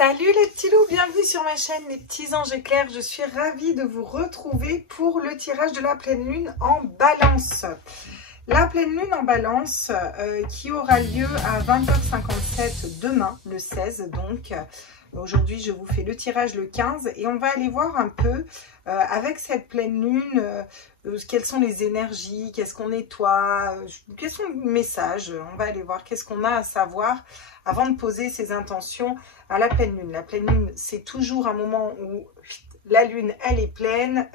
Salut les petits loups, bienvenue sur ma chaîne les petits anges éclairs. Je suis ravie de vous retrouver pour le tirage de la pleine lune en balance. La pleine lune en balance qui aura lieu à 20h57 demain, le 16 donc. Aujourd'hui, je vous fais le tirage le 15 et on va aller voir un peu avec cette pleine lune quelles sont les énergies, qu'est-ce qu'on nettoie, quels sont les messages. On va aller voir qu'est-ce qu'on a à savoir avant de poser ses intentions à la pleine lune. La pleine lune, c'est toujours un moment où la lune, elle est pleine,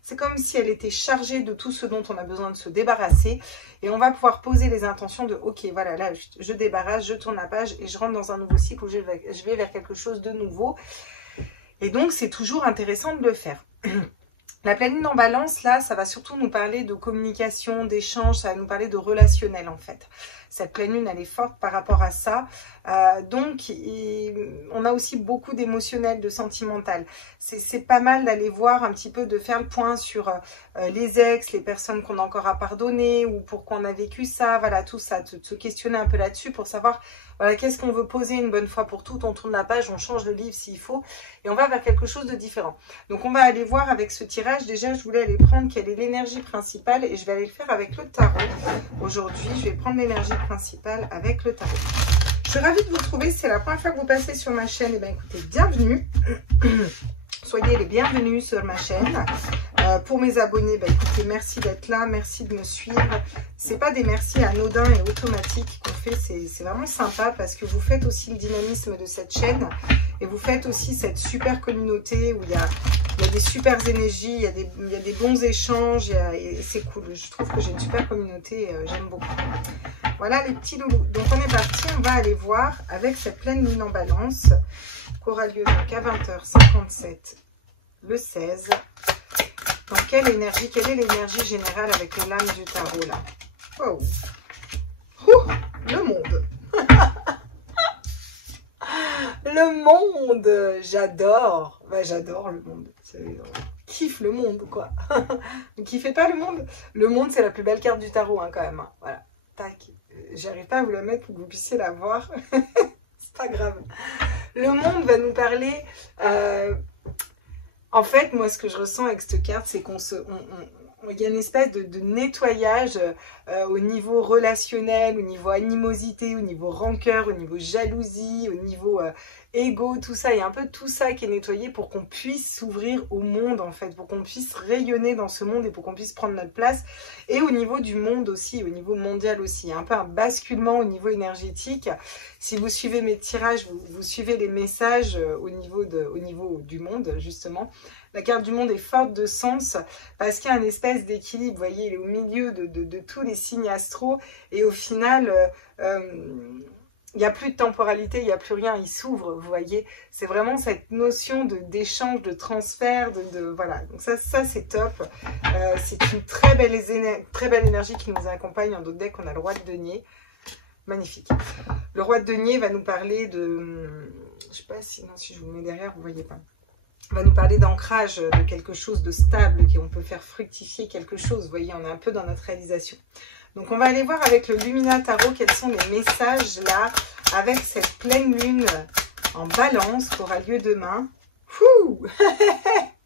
c'est comme si elle était chargée de tout ce dont on a besoin de se débarrasser. Et on va pouvoir poser les intentions de, ok, voilà, là, je débarrasse, je tourne la page et je rentre dans un nouveau cycle où je vais vers quelque chose de nouveau. Et donc, c'est toujours intéressant de le faire. La pleine lune en balance, là, ça va surtout nous parler de communication, d'échange, ça va nous parler de relationnel, en fait. Cette pleine lune, elle est forte par rapport à ça. Donc, on a aussi beaucoup d'émotionnel, de sentimental. C'est pas mal d'aller voir un petit peu, de faire le point sur les ex, les personnes qu'on a encore à pardonner ou pourquoi on a vécu ça, voilà, tout ça, de se questionner un peu là-dessus pour savoir voilà, qu'est-ce qu'on veut poser une bonne fois pour toutes. On tourne la page, on change le livre s'il faut et on va vers quelque chose de différent. Donc, on va aller voir avec ce tirage. Déjà, je voulais aller prendre quelle est l'énergie principale et je vais aller le faire avec le tarot. Aujourd'hui, je vais prendre l'énergie principale avec le tarot. Je suis ravie de vous retrouver. C'est la première fois que vous passez sur ma chaîne. Et bien, écoutez, bienvenue. Soyez les bienvenus sur ma chaîne. Pour mes abonnés, bah, écoutez, merci d'être là, merci de me suivre. C'est pas des merci anodins et automatiques qu'on fait, c'est vraiment sympa parce que vous faites aussi le dynamisme de cette chaîne et vous faites aussi cette super communauté où il y a des super énergies, il y a des bons échanges et c'est cool. Je trouve que j'ai une super communauté, j'aime beaucoup. Voilà les petits loulous. Donc on est parti, on va aller voir avec cette pleine lune en balance qui aura lieu donc à 20h57 le 16. Donc, quelle est l'énergie générale avec les lames du tarot, là? Oh. Le monde. Le monde. J'adore. Bah, j'adore le monde. Kiffe le monde, quoi. Vous kiffez pas le monde? Le monde, c'est la plus belle carte du tarot, hein, quand même. Hein. Voilà. Tac. J'arrive pas à vous la mettre pour que vous puissiez la voir. C'est pas grave. Le monde va nous parler... En fait, moi, ce que je ressens avec cette carte, c'est il y a une espèce de nettoyage au niveau relationnel, au niveau animosité, au niveau rancœur, au niveau jalousie, au niveau ego, tout ça. Il y a un peu tout ça qui est nettoyé pour qu'on puisse s'ouvrir au monde, en fait, pour qu'on puisse rayonner dans ce monde et pour qu'on puisse prendre notre place. Et au niveau du monde aussi, au niveau mondial aussi. Il y a un peu un basculement au niveau énergétique. Si vous suivez mes tirages, vous suivez les messages au niveau du monde, justement. La carte du monde est forte de sens parce qu'il y a une espèce d'équilibre. Vous voyez, il est au milieu de tous les signes astraux. Et au final, il n'y a plus de temporalité, il n'y a plus rien, il s'ouvre, vous voyez. C'est vraiment cette notion d'échange, de transfert, voilà. Donc ça c'est top. C'est une très belle énergie qui nous accompagne. En d'autres decks, on a le roi de denier. Magnifique. Le roi de denier va nous parler de... Je sais pas si je vous le mets derrière, vous voyez pas. On va nous parler d'ancrage, de quelque chose de stable, qu'on peut faire fructifier quelque chose. Vous voyez, on est un peu dans notre réalisation. Donc, on va aller voir avec le Lumina Tarot quels sont les messages là, avec cette pleine lune en balance qui aura lieu demain. Fouh.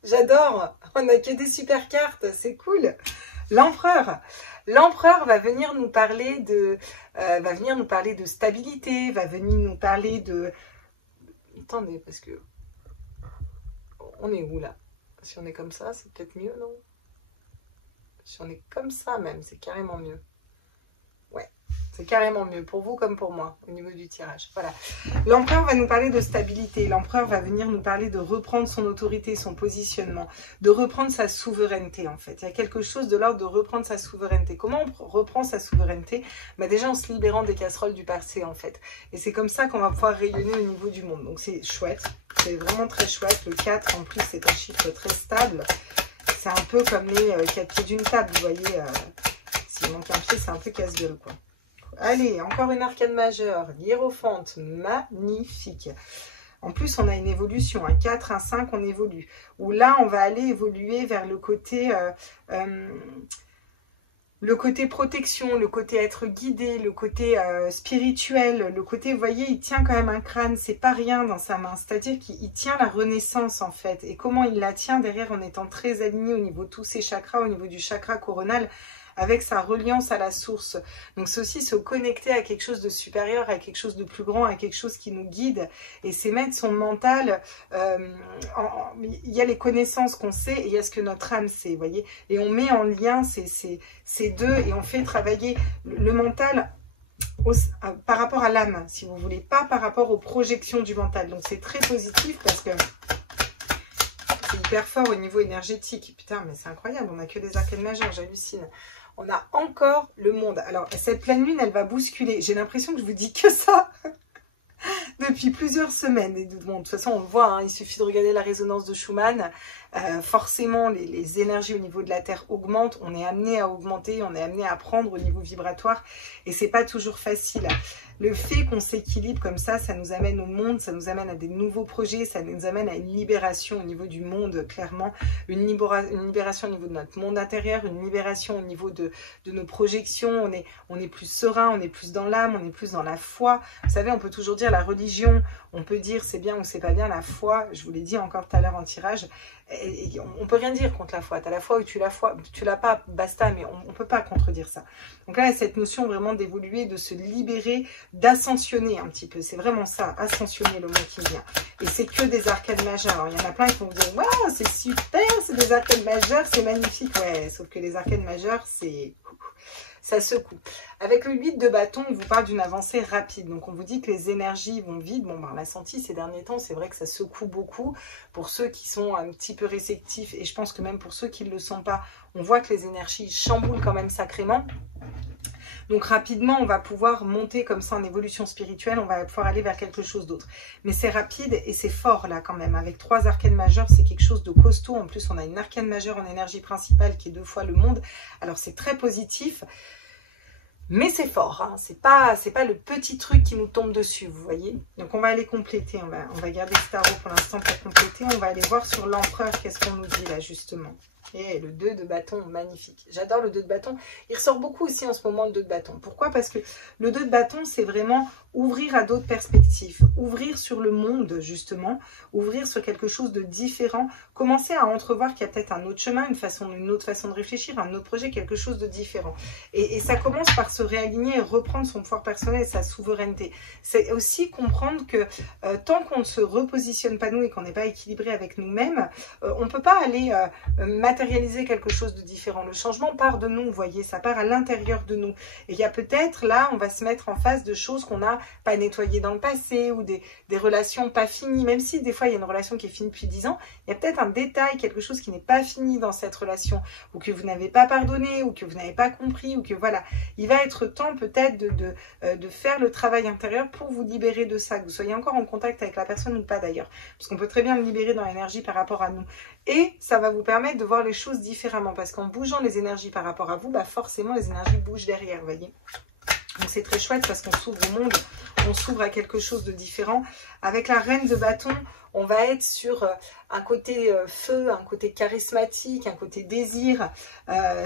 J'adore. On n'a que des super cartes, c'est cool. L'empereur. L'empereur va venir nous parler de stabilité, va venir nous parler de... Attendez, parce que... On est où là? Si on est comme ça, c'est peut-être mieux, non? Si on est comme ça même, c'est carrément mieux. Ouais, c'est carrément mieux pour vous comme pour moi au niveau du tirage. Voilà. L'empereur va nous parler de stabilité. L'empereur va venir nous parler de reprendre son autorité, son positionnement, de reprendre sa souveraineté en fait. Il y a quelque chose de l'ordre de reprendre sa souveraineté. Comment on reprend sa souveraineté? Bah déjà en se libérant des casseroles du passé en fait. Et c'est comme ça qu'on va pouvoir rayonner au niveau du monde. Donc c'est chouette. C'est vraiment très chouette. Le 4, en plus, c'est un chiffre très stable. C'est un peu comme les 4 pieds d'une table, vous voyez. S'il manque un pied, c'est un peu casse-gueule, quoi. Allez, encore une arcane majeure. Hiérophante, magnifique. En plus, on a une évolution. Un 4, un 5, on évolue. Où là, on va aller évoluer vers le côté... le côté protection, le côté être guidé, le côté spirituel, le côté, vous voyez, il tient quand même un crâne, c'est pas rien dans sa main, c'est-à-dire qu'il tient la renaissance en fait, et comment il la tient derrière en étant très aligné au niveau de tous ses chakras, au niveau du chakra coronal, avec sa reliance à la source. Donc c'est aussi se connecter à quelque chose de supérieur, à quelque chose de plus grand, à quelque chose qui nous guide, et c'est mettre son mental, il y a les connaissances qu'on sait, et il y a ce que notre âme sait, vous voyez, et on met en lien ces deux, et on fait travailler le mental par rapport à l'âme, si vous voulez, pas par rapport aux projections du mental. Donc c'est très positif, parce que c'est hyper fort au niveau énergétique. Putain, mais c'est incroyable, on n'a que des arcanes majeures, j'hallucine. On a encore le monde. Alors, cette pleine lune, elle va bousculer. J'ai l'impression que je vous dis que ça depuis plusieurs semaines. Et bon, de toute façon, on le voit, hein, il suffit de regarder la résonance de Schumann. Forcément, les énergies au niveau de la Terre augmentent. On est amené à augmenter, on est amené à prendre au niveau vibratoire. Et c'est pas toujours facile. Le fait qu'on s'équilibre comme ça nous amène au monde, ça nous amène à des nouveaux projets, ça nous amène à une libération au niveau du monde, clairement. Une libération au niveau de notre monde intérieur, une libération au niveau de nos projections. On est plus serein, on est plus dans l'âme, on est plus dans la foi. Vous savez, on peut toujours dire la religion, on peut dire c'est bien ou c'est pas bien. La foi, je vous l'ai dit encore tout à l'heure en tirage, et on peut rien dire contre la foi. Tu as la foi ou tu l'as pas, basta, mais on peut pas contredire ça. Donc là, cette notion vraiment d'évoluer, de se libérer, d'ascensionner un petit peu. C'est vraiment ça, ascensionner, le mot qui vient. Et c'est que des arcanes majeures. Alors, il y en a plein qui vont vous dire, waouh, c'est super, c'est des arcanes majeures, c'est magnifique. Ouais, sauf que les arcanes majeures, c'est... ça secoue. Avec le 8 de bâton, on vous parle d'une avancée rapide. Donc, on vous dit que les énergies vont vite. Bon, ben, on l'a senti ces derniers temps. C'est vrai que ça secoue beaucoup. Pour ceux qui sont un petit peu réceptifs, et je pense que même pour ceux qui ne le sont pas, on voit que les énergies chamboulent quand même sacrément. Donc rapidement, on va pouvoir monter comme ça en évolution spirituelle, on va pouvoir aller vers quelque chose d'autre. Mais c'est rapide et c'est fort là quand même. Avec 3 arcanes majeures, c'est quelque chose de costaud. En plus, on a une arcane majeure en énergie principale qui est 2 fois le monde. Alors c'est très positif, mais c'est fort. Hein. C'est pas le petit truc qui nous tombe dessus, vous voyez. Donc on va aller compléter, on va garder ce tarot pour l'instant pour compléter. On va aller voir sur l'empereur, qu'est-ce qu'on nous dit là justement. Et le 2 de bâton, magnifique. J'adore le 2 de bâton. Il ressort beaucoup aussi en ce moment le 2 de bâton. Pourquoi? Parce que le 2 de bâton, c'est vraiment ouvrir à d'autres perspectives. Ouvrir sur le monde, justement. Ouvrir sur quelque chose de différent. Commencer à entrevoir qu'il y a peut-être un autre chemin, une autre façon de réfléchir, un autre projet, quelque chose de différent. Et ça commence par se réaligner et reprendre son pouvoir personnel et sa souveraineté. C'est aussi comprendre que tant qu'on ne se repositionne pas nous et qu'on n'est pas équilibré avec nous-mêmes, on ne peut pas aller matérialiser quelque chose de différent. Le changement part de nous, vous voyez, ça part à l'intérieur de nous. Et il y a peut-être, là, on va se mettre en face de choses qu'on n'a pas nettoyées dans le passé ou des relations pas finies, même si des fois il y a une relation qui est finie depuis 10 ans, il y a peut-être un détail, quelque chose qui n'est pas fini dans cette relation, ou que vous n'avez pas pardonné, ou que vous n'avez pas compris, ou que voilà, il va être temps peut-être de faire le travail intérieur pour vous libérer de ça, que vous soyez encore en contact avec la personne ou pas d'ailleurs, parce qu'on peut très bien le libérer dans l'énergie par rapport à nous. Et ça va vous permettre de voir les choses différemment, parce qu'en bougeant les énergies par rapport à vous, bah forcément les énergies bougent derrière, vous voyez. Donc c'est très chouette parce qu'on s'ouvre au monde, on s'ouvre à quelque chose de différent. Avec la reine de bâton, on va être sur un côté feu, un côté charismatique, un côté désir.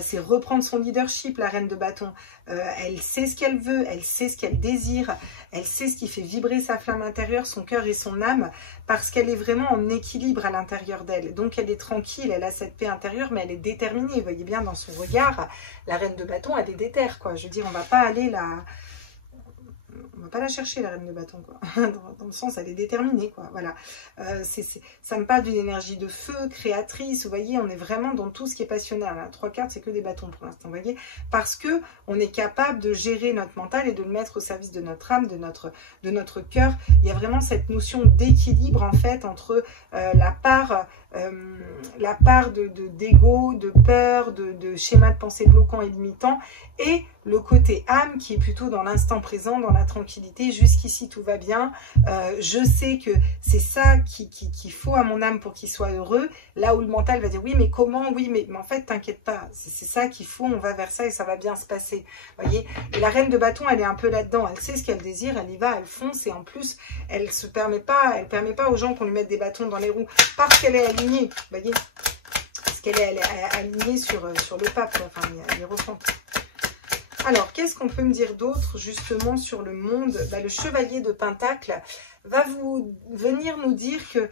C'est reprendre son leadership, la reine de bâton. Elle sait ce qu'elle veut, elle sait ce qu'elle désire, elle sait ce qui fait vibrer sa flamme intérieure, son cœur et son âme, parce qu'elle est vraiment en équilibre à l'intérieur d'elle. Donc elle est tranquille, elle a cette paix intérieure, mais elle est déterminée. Vous voyez bien dans son regard, la reine de bâton, elle est déterre, quoi. Je veux dire, on va pas aller là... On va pas la chercher, la reine de bâton, quoi. Dans le sens, elle est déterminée, quoi. Voilà. Ça me parle d'une énergie de feu, créatrice. Vous voyez, on est vraiment dans tout ce qui est passionnel. Là, 3 cartes, c'est que des bâtons pour l'instant, vous voyez. Parce que on est capable de gérer notre mental et de le mettre au service de notre âme, de notre cœur. Il y a vraiment cette notion d'équilibre, en fait, entre la part d'ego, de peur, de schéma de pensée bloquant et limitant, et le côté âme qui est plutôt dans l'instant présent, dans la tranquillité. Jusqu'ici tout va bien, je sais que c'est ça qu'il faut à mon âme pour qu'il soit heureux. Là où le mental va dire oui mais comment, oui mais en fait t'inquiète pas, c'est ça qu'il faut, on va vers ça et ça va bien se passer, voyez. Et la reine de bâton, elle est un peu là-dedans, elle sait ce qu'elle désire, elle y va, elle fonce, et en plus elle permet pas aux gens qu'on lui mette des bâtons dans les roues, parce qu'elle est alignée, voyez, parce qu'elle est alignée sur le pape, quoi. Enfin elle est reprend. Alors, qu'est-ce qu'on peut me dire d'autre, justement, sur le monde? Le chevalier de Pentacle va venir nous dire que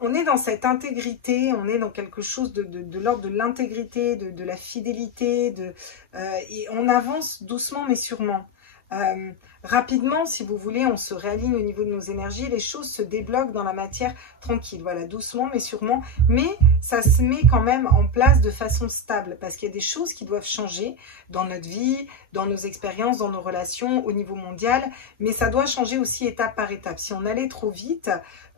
on est dans cette intégrité, on est dans quelque chose de l'ordre de l'intégrité, de la fidélité, et on avance doucement mais sûrement. Rapidement, si vous voulez, on se réaligne au niveau de nos énergies, les choses se débloquent dans la matière tranquille, voilà, doucement mais sûrement, mais ça se met quand même en place de façon stable, parce qu'il y a des choses qui doivent changer dans notre vie, dans nos expériences, dans nos relations, au niveau mondial, mais ça doit changer aussi étape par étape. Si on allait trop vite,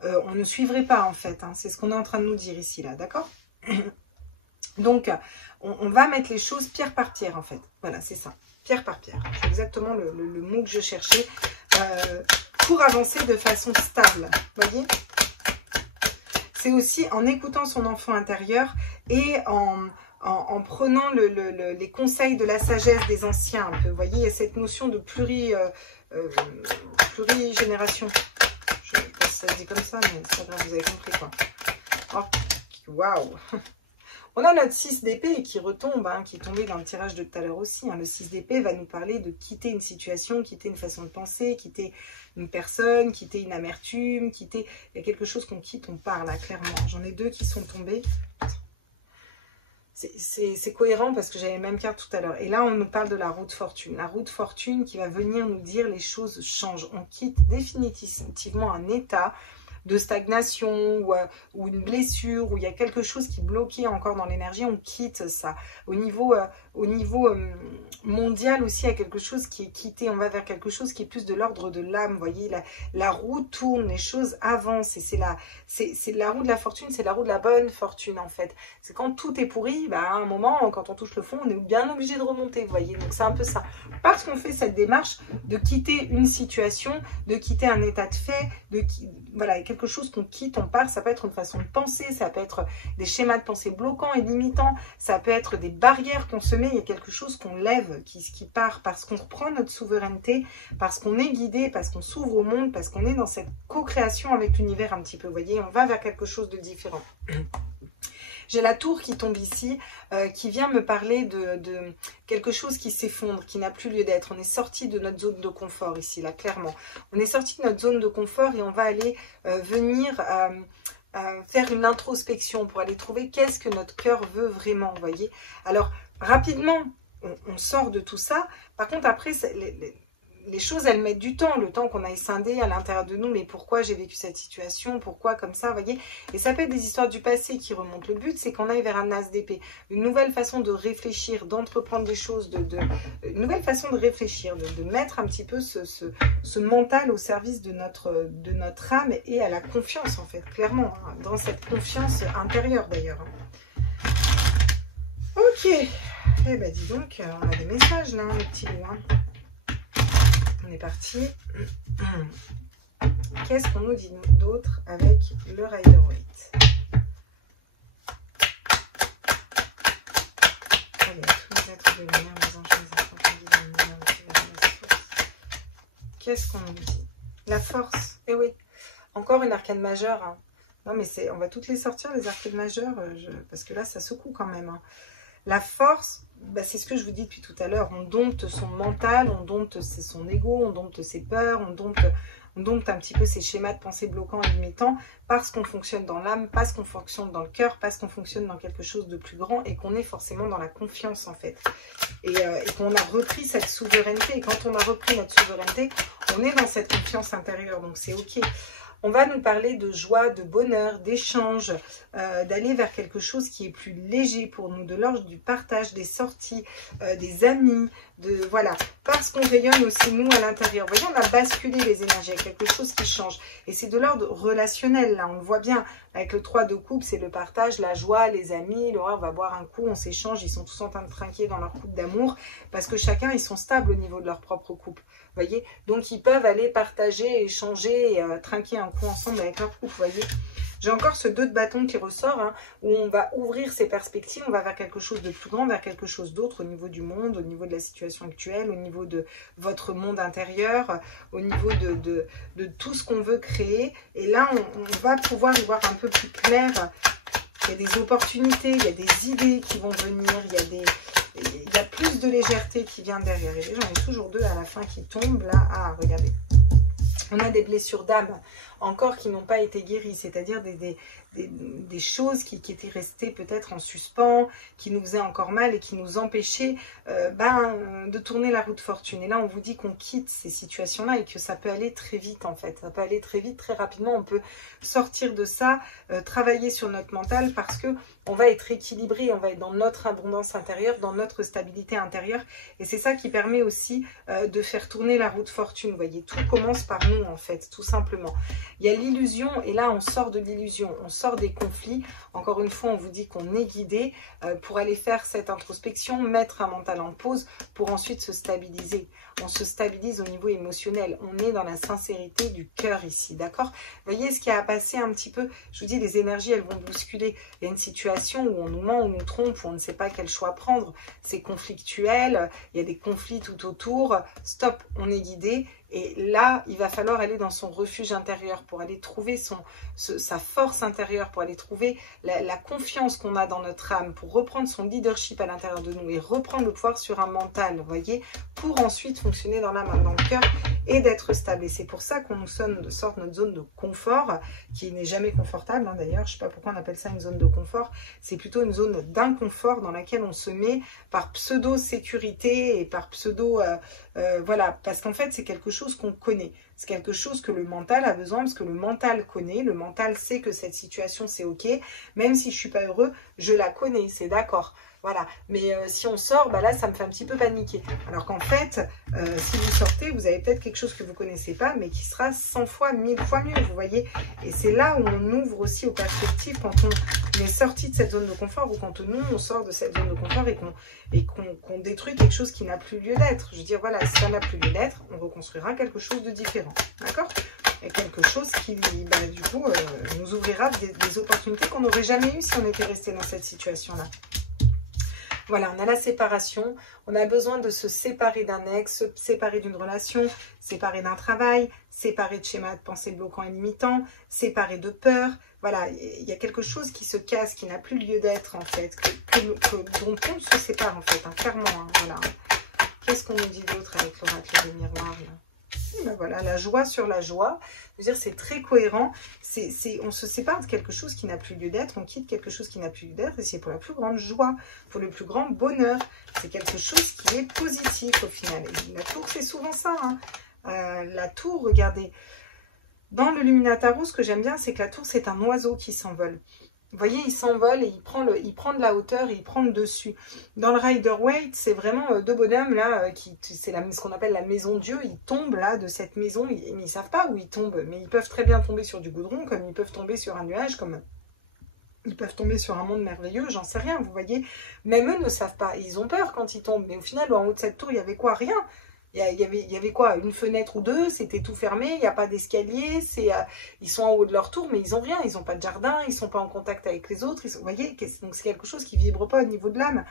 on ne suivrait pas en fait, hein. C'est ce qu'on est en train de nous dire ici, là, d'accord? Donc, on va mettre les choses pierre par pierre en fait, voilà, c'est ça. Pierre par pierre, c'est exactement le mot que je cherchais pour avancer de façon stable, voyez. C'est aussi en écoutant son enfant intérieur et en prenant les conseils de la sagesse des anciens un peu, vous voyez, il y a cette notion de plurigénération. Je ne sais pas si ça se dit comme ça, mais c'est pas grave, vous avez compris quoi. Oh, waouh. On a notre 6 d'épée qui retombe, hein, qui est tombé dans le tirage de tout à l'heure aussi. Hein. Le 6 d'épée va nous parler de quitter une situation, quitter une façon de penser, quitter une personne, quitter une amertume, quitter... Il y a quelque chose qu'on quitte, on part là, clairement. J'en ai 2 qui sont tombés. C'est cohérent parce que j'avais la même carte tout à l'heure. Et là, on nous parle de la roue de fortune. La roue de fortune qui va venir nous dire les choses changent. On quitte définitivement un état de stagnation ou une blessure, où il y a quelque chose qui est bloqué encore dans l'énergie, on quitte ça. Au niveau mondial aussi, il y a quelque chose qui est quitté, on va vers quelque chose qui est plus de l'ordre de l'âme, vous voyez, la roue tourne, les choses avancent, et c'est la roue de la fortune, c'est la roue de la bonne fortune en fait. C'est quand tout est pourri, à un moment, quand on touche le fond, on est bien obligé de remonter, vous voyez, donc c'est un peu ça. Parce qu'on fait cette démarche de quitter une situation, de quitter un état de fait, voilà, quelque chose qu'on quitte, on part, ça peut être une façon de penser, ça peut être des schémas de pensée bloquants et limitants, ça peut être des barrières qu'on se met, il y a quelque chose qu'on lève, qui part, parce qu'on reprend notre souveraineté, parce qu'on est guidé, parce qu'on s'ouvre au monde, parce qu'on est dans cette co-création avec l'univers un petit peu, vous voyez, on va vers quelque chose de différent. J'ai la tour qui tombe ici, qui vient me parler de quelque chose qui s'effondre, qui n'a plus lieu d'être. On est sorti de notre zone de confort ici, là, clairement. On est sorti de notre zone de confort et on va aller venir faire une introspection pour aller trouver qu'est-ce que notre cœur veut vraiment, vous voyez. Alors, rapidement, on sort de tout ça. Par contre, après, les choses, elles mettent du temps, le temps qu'on aille scinder à l'intérieur de nous, mais pourquoi j'ai vécu cette situation, pourquoi comme ça, vous voyez. Et ça peut être des histoires du passé qui remontent. Le but, c'est qu'on aille vers un as d'épée, une nouvelle façon de réfléchir, d'entreprendre des choses, une nouvelle façon de réfléchir, de mettre un petit peu ce mental au service de notre âme et à la confiance, en fait, clairement, hein, dans cette confiance intérieure, d'ailleurs. Ok, eh ben dis donc, on a des messages, là, les petits loups, hein. On est parti. Qu'est-ce qu'on nous dit d'autre avec le Rider-Waite? Allez, tous les êtres de lumière, mes anges, mes enfants, qui guident la lumière, qui vers la source. Qu'est-ce qu'on nous dit? La force. Eh oui, encore une arcane majeure. Hein. Non, mais on va toutes les sortir, les arcanes majeures, parce que là, ça secoue quand même. Hein. La force, c'est ce que je vous dis depuis tout à l'heure, on dompte son mental, on dompte son ego, on dompte ses peurs, on dompte un petit peu ses schémas de pensée bloquants et limitants, parce qu'on fonctionne dans l'âme, parce qu'on fonctionne dans le cœur, parce qu'on fonctionne dans quelque chose de plus grand et qu'on est forcément dans la confiance en fait. Et qu'on a repris cette souveraineté, et quand on a repris notre souveraineté, on est dans cette confiance intérieure, donc c'est ok. On va nous parler de joie, de bonheur, d'échange, d'aller vers quelque chose qui est plus léger pour nous, de l'ordre du partage, des sorties, des amis, voilà, parce qu'on rayonne aussi nous à l'intérieur. Vous voyez, on a basculé les énergies, il y a quelque chose qui change. Et c'est de l'ordre relationnel, là, on le voit bien. Avec le 3 de coupe, c'est le partage, la joie, les amis, Laura, on va boire un coup, on s'échange, ils sont tous en train de trinquer dans leur couple d'amour, parce que chacun, ils sont stables au niveau de leur propre couple. Voyez, donc ils peuvent aller partager, échanger et trinquer un coup ensemble avec leur couple, vous voyez. J'ai encore ce 2 de bâton qui ressort, hein, où on va ouvrir ses perspectives, on va vers quelque chose de plus grand, vers quelque chose d'autre au niveau du monde, au niveau de la situation actuelle, au niveau de votre monde intérieur, au niveau de tout ce qu'on veut créer. Et là, on va pouvoir y voir un peu plus clair. Il y a des opportunités, il y a des idées qui vont venir, il y a il y a plus de légèreté qui vient derrière. Et j'en ai toujours 2 à la fin qui tombent là. Ah, regardez. On a des blessures d'âme encore qui n'ont pas été guéries, c'est-à-dire des choses qui étaient restées peut-être en suspens, qui nous faisaient encore mal et qui nous empêchaient de tourner la roue de fortune. Et là, on vous dit qu'on quitte ces situations-là et que ça peut aller très vite en fait. Ça peut aller très vite, très rapidement. On peut sortir de ça, travailler sur notre mental parce que on va être équilibré, on va être dans notre abondance intérieure, dans notre stabilité intérieure. Et c'est ça qui permet aussi de faire tourner la roue de fortune. Vous voyez, tout commence par nous en fait, tout simplement. Il y a l'illusion et là on sort de l'illusion, on sort des conflits. Encore une fois, on vous dit qu'on est guidé pour aller faire cette introspection, mettre un mental en pause pour ensuite se stabiliser. On se stabilise au niveau émotionnel. On est dans la sincérité du cœur ici, d'accord? Vous voyez ce qui a passé un petit peu, je vous dis, les énergies, elles vont bousculer. Il y a une situation où on nous ment, on nous trompe, où on ne sait pas quel choix prendre. C'est conflictuel, il y a des conflits tout autour. Stop, on est guidé. Et là, il va falloir aller dans son refuge intérieur pour aller trouver sa force intérieure, pour aller trouver la confiance qu'on a dans notre âme, pour reprendre son leadership à l'intérieur de nous et reprendre le pouvoir sur un mental, vous voyez, pour ensuite fonctionner dans l'âme, dans le cœur et d'être stable. Et c'est pour ça qu'on nous sort de notre zone de confort, qui n'est jamais confortable, hein, d'ailleurs. Je ne sais pas pourquoi on appelle ça une zone de confort. C'est plutôt une zone d'inconfort dans laquelle on se met par pseudo-sécurité et par pseudo... voilà, parce qu'en fait, c'est quelque chose qu'on connaît. C'est quelque chose que le mental a besoin, parce que le mental connaît. Le mental sait que cette situation, c'est OK. Même si je ne suis pas heureux, je la connais, c'est d'accord. Voilà, mais si on sort, là, ça me fait un petit peu paniquer. Alors qu'en fait, si vous sortez, vous avez peut-être quelque chose que vous ne connaissez pas, mais qui sera 100 fois, 1000 fois mieux, vous voyez. Et c'est là où on ouvre aussi aux perspectives quand on est sorti de cette zone de confort, ou quand nous, on sort de cette zone de confort et qu'on détruit quelque chose qui n'a plus lieu d'être. Je veux dire, voilà, si ça n'a plus lieu d'être, on reconstruira quelque chose de différent, d'accord? Et quelque chose qui, du coup, nous ouvrira des opportunités qu'on n'aurait jamais eues si on était resté dans cette situation-là. Voilà, on a la séparation, on a besoin de se séparer d'un ex, se séparer d'une relation, séparer d'un travail, séparer de schémas de pensée bloquants et limitants, séparer de peur. Voilà, il y a quelque chose qui se casse, qui n'a plus lieu d'être en fait, dont on se sépare en fait, hein, clairement. Hein, voilà. Qu'est-ce qu'on nous dit d'autre avec l'oracle des miroirs là? Voilà, la joie sur la joie. Je veux dire, c'est très cohérent. On se sépare de quelque chose qui n'a plus lieu d'être. On quitte quelque chose qui n'a plus lieu d'être. Et c'est pour la plus grande joie, pour le plus grand bonheur. C'est quelque chose qui est positif au final. Et la tour, c'est souvent ça. Hein. La tour, regardez. Dans le Luminataro, ce que j'aime bien, c'est que la tour, c'est un oiseau qui s'envole. Vous voyez, il s'envole et il prend de la hauteur et il prend le dessus. Dans le Rider-Waite, c'est vraiment 2 bonhommes là, c'est ce qu'on appelle la maison Dieu. Ils tombent là de cette maison, ils ne savent pas où ils tombent, mais ils peuvent très bien tomber sur du goudron, comme ils peuvent tomber sur un nuage, comme ils peuvent tomber sur un monde merveilleux, j'en sais rien, vous voyez. Même eux ne savent pas, ils ont peur quand ils tombent, mais au final, en haut de cette tour, il y avait quoi? Rien. Il y avait quoi? Une fenêtre ou 2, c'était tout fermé, il n'y a pas d'escalier, ils sont en haut de leur tour, mais ils n'ont rien, ils n'ont pas de jardin, ils ne sont pas en contact avec les autres, vous voyez, donc c'est quelque chose qui ne vibre pas au niveau de l'âme.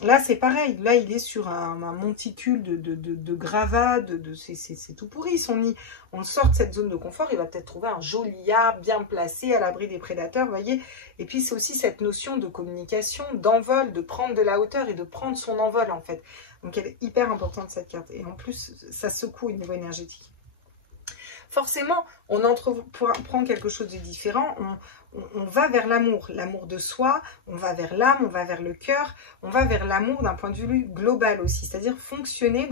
Là, c'est pareil, là, il est sur un monticule de gravats, c'est tout pourri son nid. On sort de cette zone de confort, il va peut-être trouver un joli arbre bien placé à l'abri des prédateurs, vous voyez. Et puis, c'est aussi cette notion de communication, d'envol, de prendre de la hauteur et de prendre son envol, en fait. Donc, elle est hyper importante, cette carte. Et en plus, ça secoue au niveau énergétique. Forcément, on entreprend quelque chose de différent, on va vers l'amour de soi, on va vers l'âme, on va vers le cœur, on va vers l'amour d'un point de vue global aussi, c'est-à-dire fonctionner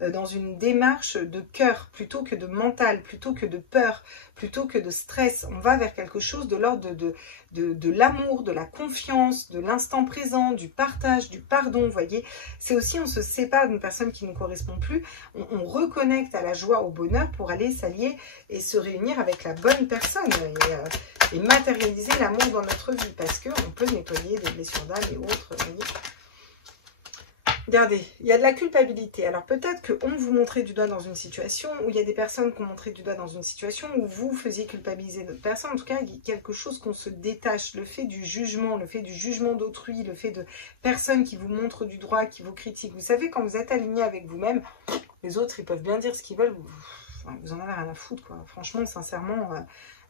dans une démarche de cœur plutôt que de mental, plutôt que de peur, plutôt que de stress. On va vers quelque chose de l'ordre de l'amour, de la confiance, de l'instant présent, du partage, du pardon, vous voyez. C'est aussi, on se sépare d'une personne qui ne correspond plus, on reconnecte à la joie, au bonheur pour aller s'allier et se réunir avec la bonne personne et matérialiser l'amour dans notre vie, parce qu'on peut nettoyer des blessures d'âme et autres, vous voyez. Regardez, il y a de la culpabilité. Alors peut-être qu'on vous montrait du doigt dans une situation, ou il y a des personnes qui ont montré du doigt dans une situation où vous faisiez culpabiliser d'autres personnes. En tout cas, il y a quelque chose qu'on se détache. Le fait du jugement d'autrui, le fait de personnes qui vous montrent du droit, qui vous critiquent. Vous savez, quand vous êtes aligné avec vous-même, les autres, ils peuvent bien dire ce qu'ils veulent. Vous en avez rien à foutre, quoi. Franchement, sincèrement...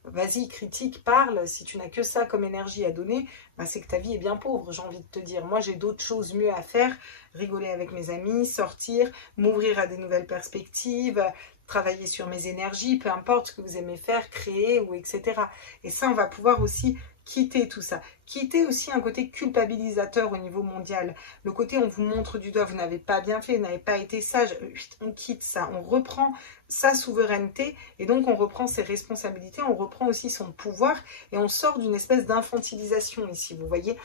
vas-y, critique, parle. Si tu n'as que ça comme énergie à donner, bah, c'est que ta vie est bien pauvre, j'ai envie de te dire. Moi, j'ai d'autres choses mieux à faire. Rigoler avec mes amis, sortir, m'ouvrir à des nouvelles perspectives, travailler sur mes énergies, peu importe ce que vous aimez faire, créer ou etc. Et ça, on va pouvoir aussi quitter tout ça. Quitter aussi un côté culpabilisateur au niveau mondial. Le côté on vous montre du doigt, vous n'avez pas bien fait, vous n'avez pas été sage. On quitte ça, on reprend sa souveraineté et donc on reprend ses responsabilités, on reprend aussi son pouvoir et on sort d'une espèce d'infantilisation ici, vous voyez.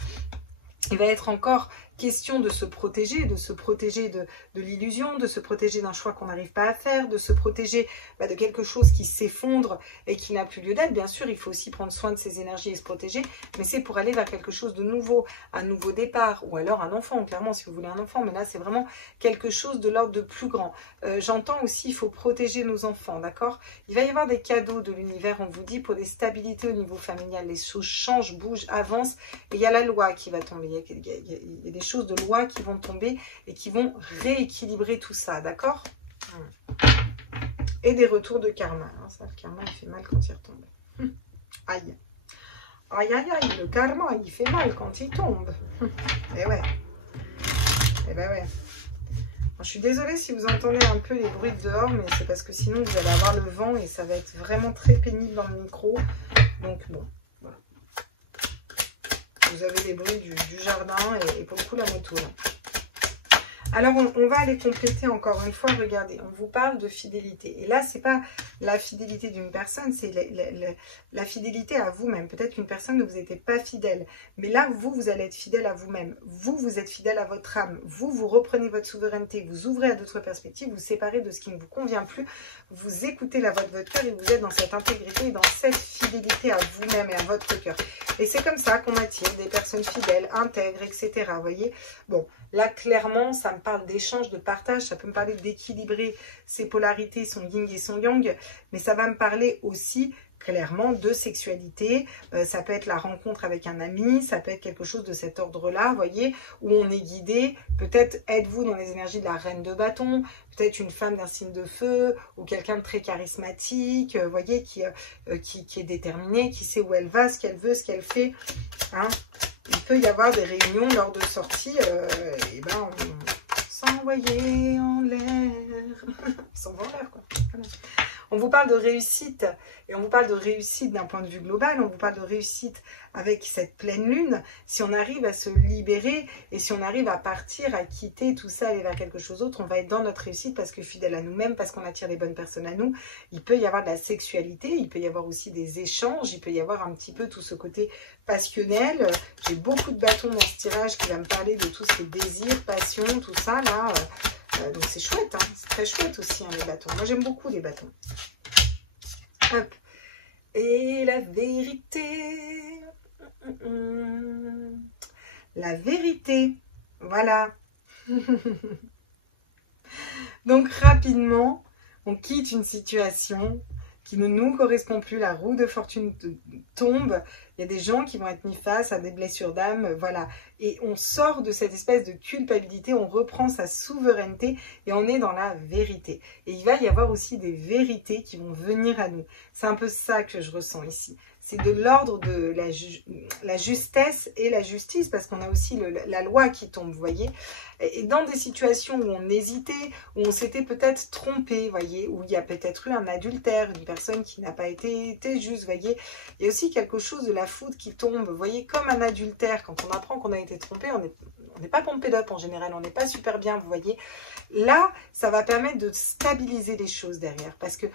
Il va être encore question de se protéger de l'illusion, de se protéger d'un choix qu'on n'arrive pas à faire, de se protéger de quelque chose qui s'effondre et qui n'a plus lieu d'être. Bien sûr, il faut aussi prendre soin de ses énergies et se protéger, mais c'est pour aller vers quelque chose de nouveau, un nouveau départ, ou alors un enfant, clairement, si vous voulez un enfant, mais là, c'est vraiment quelque chose de l'ordre de plus grand. J'entends aussi, il faut protéger nos enfants, d'accord? Il va y avoir des cadeaux de l'univers, on vous dit, pour des stabilités au niveau familial. Les choses changent, bougent, avancent, et il y a la loi qui va tomber. Il y a des choses de loi qui vont tomber et qui vont rééquilibrer tout ça, d'accord? Et des retours de karma. Alors ça, le karma, il fait mal quand il retombe. Aïe. Aïe, aïe, aïe, le karma, il fait mal quand il tombe. Et ouais. Et ben ouais. Je suis désolée si vous entendez un peu les bruits de dehors, mais c'est parce que sinon vous allez avoir le vent et ça va être vraiment très pénible dans le micro. Donc bon. Vous avez les bruits du jardin et pour le coup la moto là. Alors on va aller compléter encore une fois. Regardez, on vous parle de fidélité. Et là, c'est pas la fidélité d'une personne, c'est la fidélité à vous-même. Peut-être une personne ne vous était pas fidèle. Mais là, vous allez être fidèle à vous-même. Vous êtes fidèle à votre âme. Vous reprenez votre souveraineté. Vous ouvrez à d'autres perspectives. Vous séparez de ce qui ne vous convient plus. Vous écoutez la voix de votre cœur et vous êtes dans cette intégrité et dans cette fidélité à vous-même et à votre cœur. Et c'est comme ça qu'on attire des personnes fidèles, intègres, etc. Vous voyez? Bon, là, clairement, ça me parle d'échange, de partage. Ça peut me parler d'équilibrer ses polarités, son yin et son yang. Mais ça va me parler aussi clairement de sexualité. Ça peut être la rencontre avec un ami. Ça peut être quelque chose de cet ordre-là, vous voyez, où on est guidé. Peut-être êtes-vous dans les énergies de la reine de bâton. Peut-être une femme d'un signe de feu ou quelqu'un de très charismatique, vous voyez, qui est déterminé, qui sait où elle va, ce qu'elle veut, ce qu'elle fait. Hein. Il peut y avoir des réunions lors de sorties, et ben on s'envoyer en l'air. On s'envoie en l'air, quoi. Voilà. On vous parle de réussite, et on vous parle de réussite d'un point de vue global, on vous parle de réussite avec cette pleine lune. Si on arrive à se libérer, et si on arrive à partir, à quitter tout ça, aller vers quelque chose d'autre, on va être dans notre réussite parce que fidèle à nous-mêmes, parce qu'on attire les bonnes personnes à nous. Il peut y avoir de la sexualité, il peut y avoir aussi des échanges, il peut y avoir un petit peu tout ce côté passionnel. J'ai beaucoup de bâtons dans ce tirage qui va me parler de tous ces désirs, passions, tout ça, là. Donc c'est chouette, hein, c'est très chouette aussi, hein, les bâtons. Moi j'aime beaucoup les bâtons. Hop. Et la vérité. La vérité. Voilà. Donc rapidement, on quitte une situation qui ne nous correspond plus, la roue de fortune tombe, il y a des gens qui vont être mis face à des blessures d'âme, voilà. Et on sort de cette espèce de culpabilité, on reprend sa souveraineté et on est dans la vérité. Et il va y avoir aussi des vérités qui vont venir à nous. C'est un peu ça que je ressens ici. C'est de l'ordre de la justesse et la justice, parce qu'on a aussi la loi qui tombe, vous voyez. Et dans des situations où on hésitait, où on s'était peut-être trompé, vous voyez, où il y a peut-être eu un adultère, une personne qui n'a pas été juste, vous voyez. Il y a aussi quelque chose de la foudre qui tombe, vous voyez, comme un adultère. Quand on apprend qu'on a été trompé, on n'est pas pompé d'up en général, on n'est pas super bien, vous voyez. Là, ça va permettre de stabiliser les choses derrière, parce que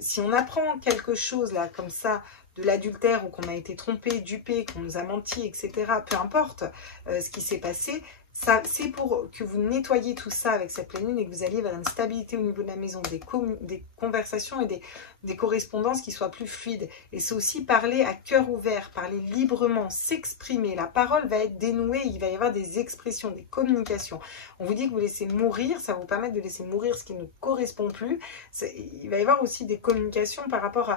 si on apprend quelque chose là, comme ça, de l'adultère ou qu'on a été trompé, dupé, qu'on nous a menti, etc., peu importe ce qui s'est passé, c'est pour que vous nettoyiez tout ça avec cette pleine lune et que vous alliez vers une stabilité au niveau de la maison, des conversations et des correspondances qui soient plus fluides. Et c'est aussi parler à cœur ouvert, parler librement, s'exprimer. La parole va être dénouée, il va y avoir des expressions, des communications. On vous dit que vous laissez mourir, ça va vous permettre de laisser mourir ce qui ne correspond plus. Il va y avoir aussi des communications par rapport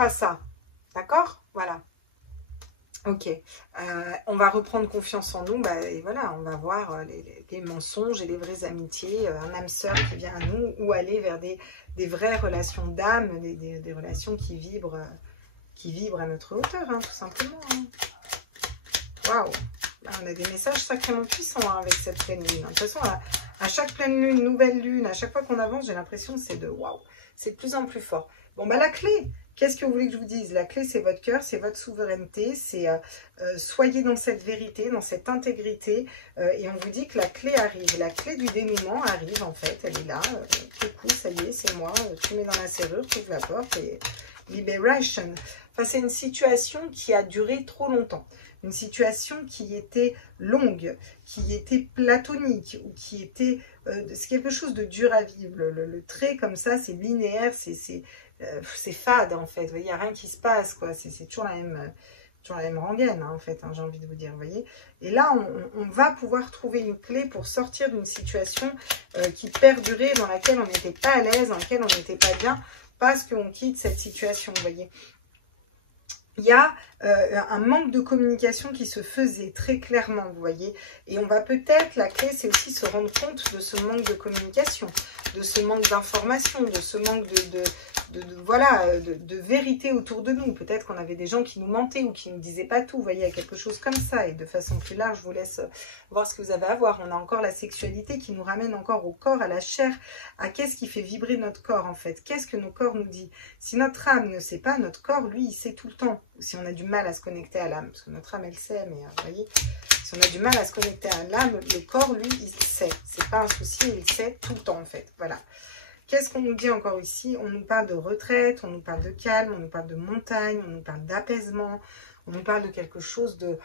à ça. D'accord? Voilà. Ok, on va reprendre confiance en nous, bah, et voilà, on va voir les mensonges et les vraies amitiés, un âme sœur qui vient à nous, ou aller vers des vraies relations d'âme, des relations qui vibrent à notre hauteur, hein, tout simplement. Waouh, on a des messages sacrément puissants hein, avec cette pleine lune. De toute façon, à chaque pleine lune, nouvelle lune, à chaque fois qu'on avance, j'ai l'impression que c'est de waouh, c'est de plus en plus fort. Bon, bah la clé, qu'est-ce que vous voulez que je vous dise? La clé, c'est votre cœur, c'est votre souveraineté, c'est soyez dans cette vérité, dans cette intégrité, et on vous dit que la clé arrive. La clé du dénouement arrive, en fait, elle est là. Coucou, ça y est, c'est moi. Tu mets dans la serrure, tu ouvres la porte et liberation. Enfin, c'est une situation qui a duré trop longtemps. Une situation qui était longue, qui était platonique, ou qui était... c'est quelque chose de dur à vivre. Le trait comme ça, c'est linéaire, c'est fade en fait, vous voyez, il n'y a rien qui se passe, quoi. C'est toujours la même rengaine, hein, en fait, hein, j'ai envie de vous dire, vous voyez. Et là, on va pouvoir trouver une clé pour sortir d'une situation qui perdurait, dans laquelle on n'était pas à l'aise, dans laquelle on n'était pas bien, parce qu'on quitte cette situation, vous voyez. Il y a un manque de communication qui se faisait très clairement, vous voyez. Et on va peut-être, la clé, c'est aussi se rendre compte de ce manque de communication, de ce manque d'information, de ce manque de vérité autour de nous. Peut-être qu'on avait des gens qui nous mentaient ou qui ne nous disaient pas tout, vous voyez, il y a quelque chose comme ça. Et de façon plus large, je vous laisse voir ce que vous avez à voir. On a encore la sexualité qui nous ramène encore au corps, à la chair, à qu'est-ce qui fait vibrer notre corps, en fait. Qu'est-ce que nos corps nous disent? Si notre âme ne sait pas, notre corps, lui, il sait tout le temps. Si on a du mal à se connecter à l'âme, parce que notre âme, elle sait, mais vous voyez, si on a du mal à se connecter à l'âme, le corps, lui, il sait. C'est pas un souci, il sait tout le temps, en fait. Voilà. Qu'est-ce qu'on nous dit encore ici? On nous parle de retraite, on nous parle de calme, on nous parle de montagne, on nous parle d'apaisement, on nous parle de quelque chose de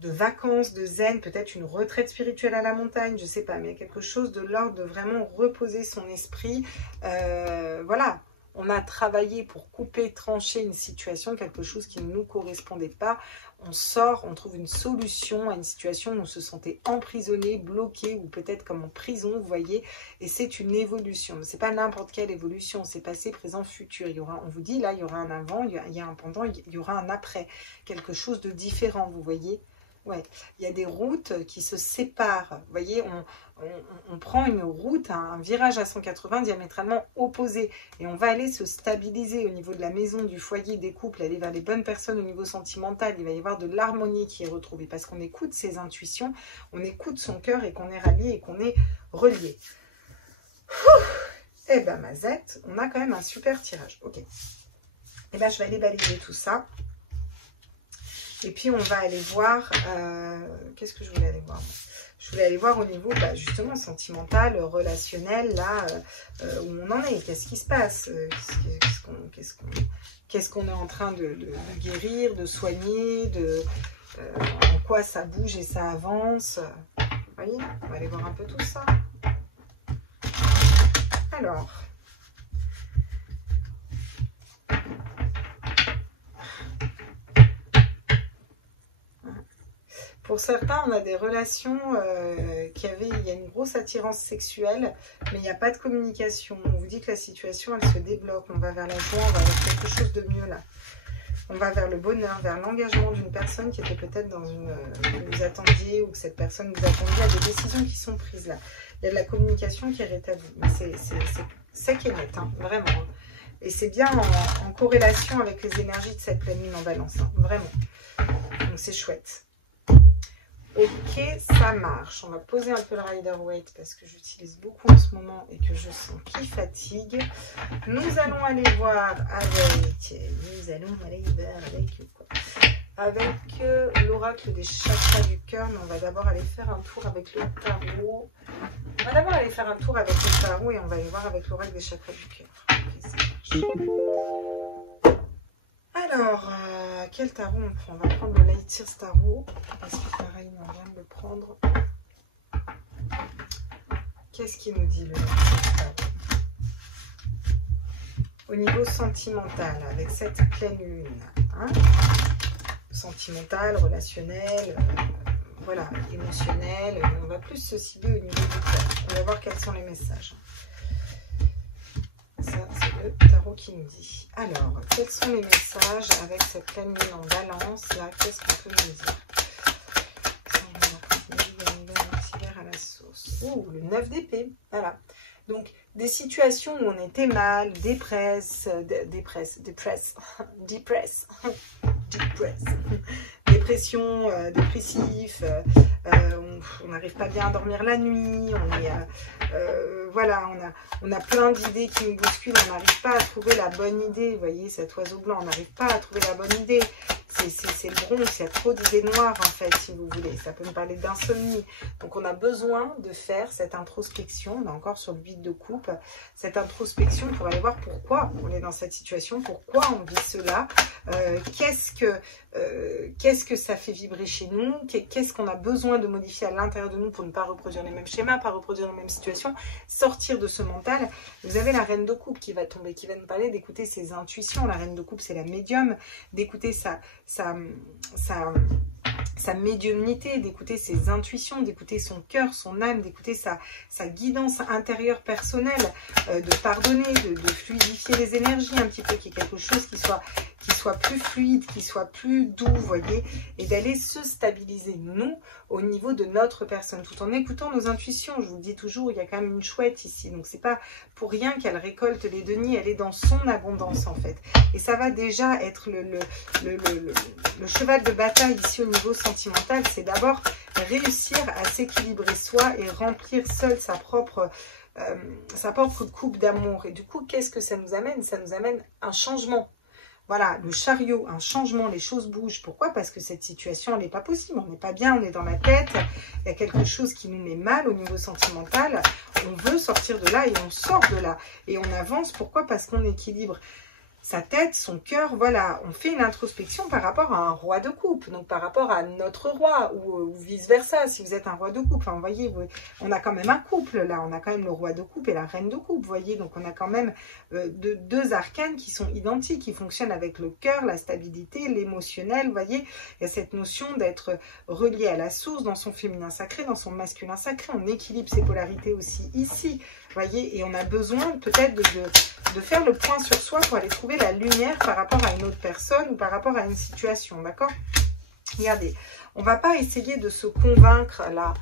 vacances, de zen, peut-être une retraite spirituelle à la montagne, je sais pas, mais il y a quelque chose de l'ordre de vraiment reposer son esprit. Voilà, on a travaillé pour couper, trancher une situation, quelque chose qui ne nous correspondait pas. On sort, on trouve une solution à une situation où on se sentait emprisonné, bloqué, ou peut-être comme en prison, vous voyez. Et c'est une évolution. C'est pas n'importe quelle évolution, c'est passé, présent, futur. Il y aura, on vous dit là, il y aura un avant, il y a un pendant, il y aura un après. Quelque chose de différent, vous voyez. Ouais, il y a des routes qui se séparent. Vous voyez, on prend une route, un virage à 180 diamétralement opposé. Et on va aller se stabiliser au niveau de la maison, du foyer, des couples, aller vers les bonnes personnes au niveau sentimental. Il va y avoir de l'harmonie qui est retrouvée parce qu'on écoute ses intuitions, on écoute son cœur et qu'on est rallié et qu'on est relié. Eh ben, Mazette, on a quand même un super tirage. Ok. Eh ben, je vais aller balayer tout ça. Et puis, on va aller voir... Qu'est-ce que je voulais aller voir? Je voulais aller voir au niveau, bah, justement, sentimental, relationnel, là, où on en est. Qu'est-ce qui se passe? Qu'est-ce qu'on est en train de guérir, de soigner, en quoi ça bouge et ça avance. Vous voyez? On va aller voir un peu tout ça. Alors... Pour certains, on a des relations il y a une grosse attirance sexuelle, mais il n'y a pas de communication. On vous dit que la situation, elle se débloque. On va vers la joie, on va vers quelque chose de mieux là. On va vers le bonheur, vers l'engagement d'une personne qui était peut-être dans que vous attendiez ou que cette personne vous attendait. Il y a des décisions qui sont prises là. Il y a de la communication qui est rétablie. Mais c'est qui est net, hein, vraiment. Et c'est bien en corrélation avec les énergies de cette pleine lune en balance, hein, vraiment. Donc c'est chouette. Ok, ça marche. On va poser un peu le Rider-Waite parce que j'utilise beaucoup en ce moment et que je sens qu'il fatigue. Nous allons aller voir avec l'oracle des chakras du cœur, mais on va d'abord aller faire un tour avec le tarot. On va d'abord aller faire un tour avec le tarot et on va aller voir avec l'oracle des chakras du cœur. Okay, ça marche. Alors, quel tarot on prend? On va prendre le Light Years Tarot. Parce que pareil, on vient de le prendre. Qu'est-ce qu'il nous dit le Light Years Tarot? Au niveau sentimental, avec cette pleine lune. Hein, sentimental, relationnel, voilà, émotionnel. On va plus se cibler au niveau du cœur. On va voir quels sont les messages. Ça, c'est le tarot qui nous dit. Alors, quels sont les messages avec cette pleine lune en balance là? Qu'est-ce qu'on peut nous dire? À la sauce. Oh, le 9 d'épée. Voilà. Donc, des situations où on était mal, dépression, dépressif, on n'arrive pas bien à dormir la nuit, on est, voilà, on a plein d'idées qui nous bousculent, on n'arrive pas à trouver la bonne idée. Vous voyez, cet oiseau blanc, on n'arrive pas à trouver la bonne idée. C'est le bronze, il y a trop d'idées noires en fait, si vous voulez. Ça peut me parler d'insomnie. Donc on a besoin de faire cette introspection, on est encore sur le 8 de coupe, cette introspection pour aller voir pourquoi on est dans cette situation, pourquoi on vit cela, qu'est-ce que ça fait vibrer chez nous, qu'est-ce qu'on a besoin de modifier à l'intérieur de nous pour ne pas reproduire les mêmes schémas, pas reproduire les mêmes situations, sortir de ce mental. Vous avez la reine de coupe qui va tomber, qui va nous parler d'écouter ses intuitions. La reine de coupe, c'est la médium, d'écouter sa médiumnité, d'écouter ses intuitions, d'écouter son cœur, son âme, d'écouter sa guidance intérieure personnelle, de pardonner, de fluidifier les énergies un petit peu, qu'il y ait quelque chose qui soit plus fluide, qui soit plus doux, vous voyez, et d'aller se stabiliser, nous, au niveau de notre personne, tout en écoutant nos intuitions. Je vous le dis toujours, il y a quand même une chouette ici, donc c'est pas pour rien qu'elle récolte les deniers, elle est dans son abondance en fait, et ça va déjà être le cheval de bataille ici au niveau sentimental. C'est d'abord réussir à s'équilibrer soi et remplir seul sa propre coupe d'amour. Et du coup, qu'est-ce que ça nous amène? Ça nous amène un changement. Voilà, le chariot, un changement, les choses bougent. Pourquoi? Parce que cette situation, elle n'est pas possible. On n'est pas bien, on est dans la tête. Il y a quelque chose qui nous met mal au niveau sentimental. On veut sortir de là et on sort de là. Et on avance. Pourquoi? Parce qu'on équilibre sa tête, son cœur, voilà, on fait une introspection par rapport à un roi de coupe, donc par rapport à notre roi, ou vice-versa, si vous êtes un roi de coupe, enfin, vous voyez, on a quand même un couple, là, on a quand même le roi de coupe et la reine de coupe, vous voyez, donc on a quand même deux arcanes qui sont identiques, qui fonctionnent avec le cœur, la stabilité, l'émotionnel, vous voyez, il y a cette notion d'être relié à la source, dans son féminin sacré, dans son masculin sacré, on équilibre ces polarités aussi ici, vous voyez, et on a besoin peut-être de faire le point sur soi pour aller trouver la lumière par rapport à une autre personne ou par rapport à une situation, d'accord? Regardez, on ne va pas essayer de se convaincre là,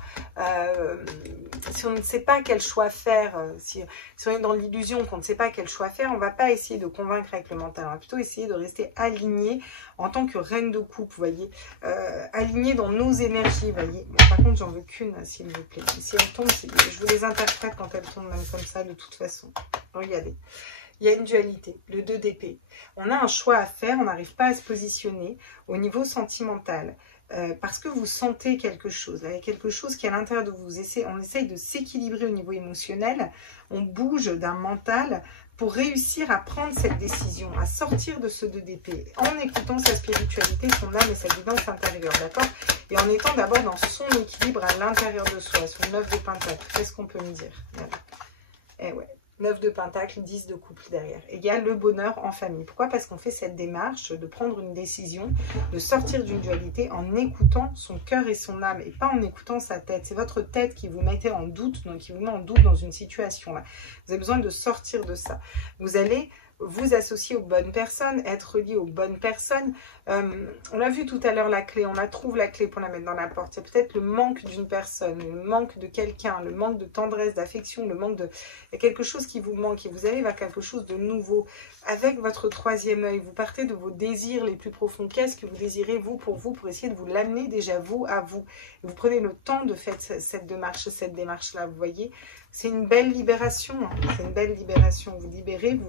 si on ne sait pas quel choix faire, si on est dans l'illusion qu'on ne sait pas quel choix faire, on ne va pas essayer de convaincre avec le mental, on va plutôt essayer de rester aligné en tant que reine de coupe, vous voyez, aligné dans nos énergies, vous voyez. Bon, par contre, j'en veux qu'une, s'il vous plaît. Si elle tombe, je vous les interprète quand elles tombent même comme ça, de toute façon. Regardez. Il y a une dualité, le 2 d'épée. On a un choix à faire, on n'arrive pas à se positionner au niveau sentimental. Parce que vous sentez quelque chose. Il y a quelque chose qui est à l'intérieur de vous. On essaye de s'équilibrer au niveau émotionnel. On bouge d'un mental pour réussir à prendre cette décision, à sortir de ce 2 d'épée, en écoutant sa spiritualité, son âme et sa guidance intérieure, d'accord? Et en étant d'abord dans son équilibre à l'intérieur de soi, son 9 de Pentacle. Qu'est-ce qu'on peut me dire? Voilà. Eh ouais. 9 de Pentacle, 10 de couple derrière. Égale le bonheur en famille. Pourquoi? Parce qu'on fait cette démarche de prendre une décision, de sortir d'une dualité en écoutant son cœur et son âme et pas en écoutant sa tête. C'est votre tête qui vous mettez en doute, donc qui vous met en doute dans une situation là. Vous avez besoin de sortir de ça. Vous allez vous associer aux bonnes personnes, être relié aux bonnes personnes. On l'a vu tout à l'heure, la clé, on la trouve la clé pour la mettre dans la porte. C'est peut-être le manque d'une personne, le manque de quelqu'un, le manque de tendresse, d'affection, le manque de... Il y a quelque chose qui vous manque et vous allez vers quelque chose de nouveau. Avec votre 3e œil, vous partez de vos désirs les plus profonds. Qu'est-ce que vous désirez, vous, pour essayer de vous l'amener déjà, vous, à vous. Et vous prenez le temps de faire cette démarche-là, vous voyez. C'est une belle libération, hein. C'est une belle libération. Vous libérez,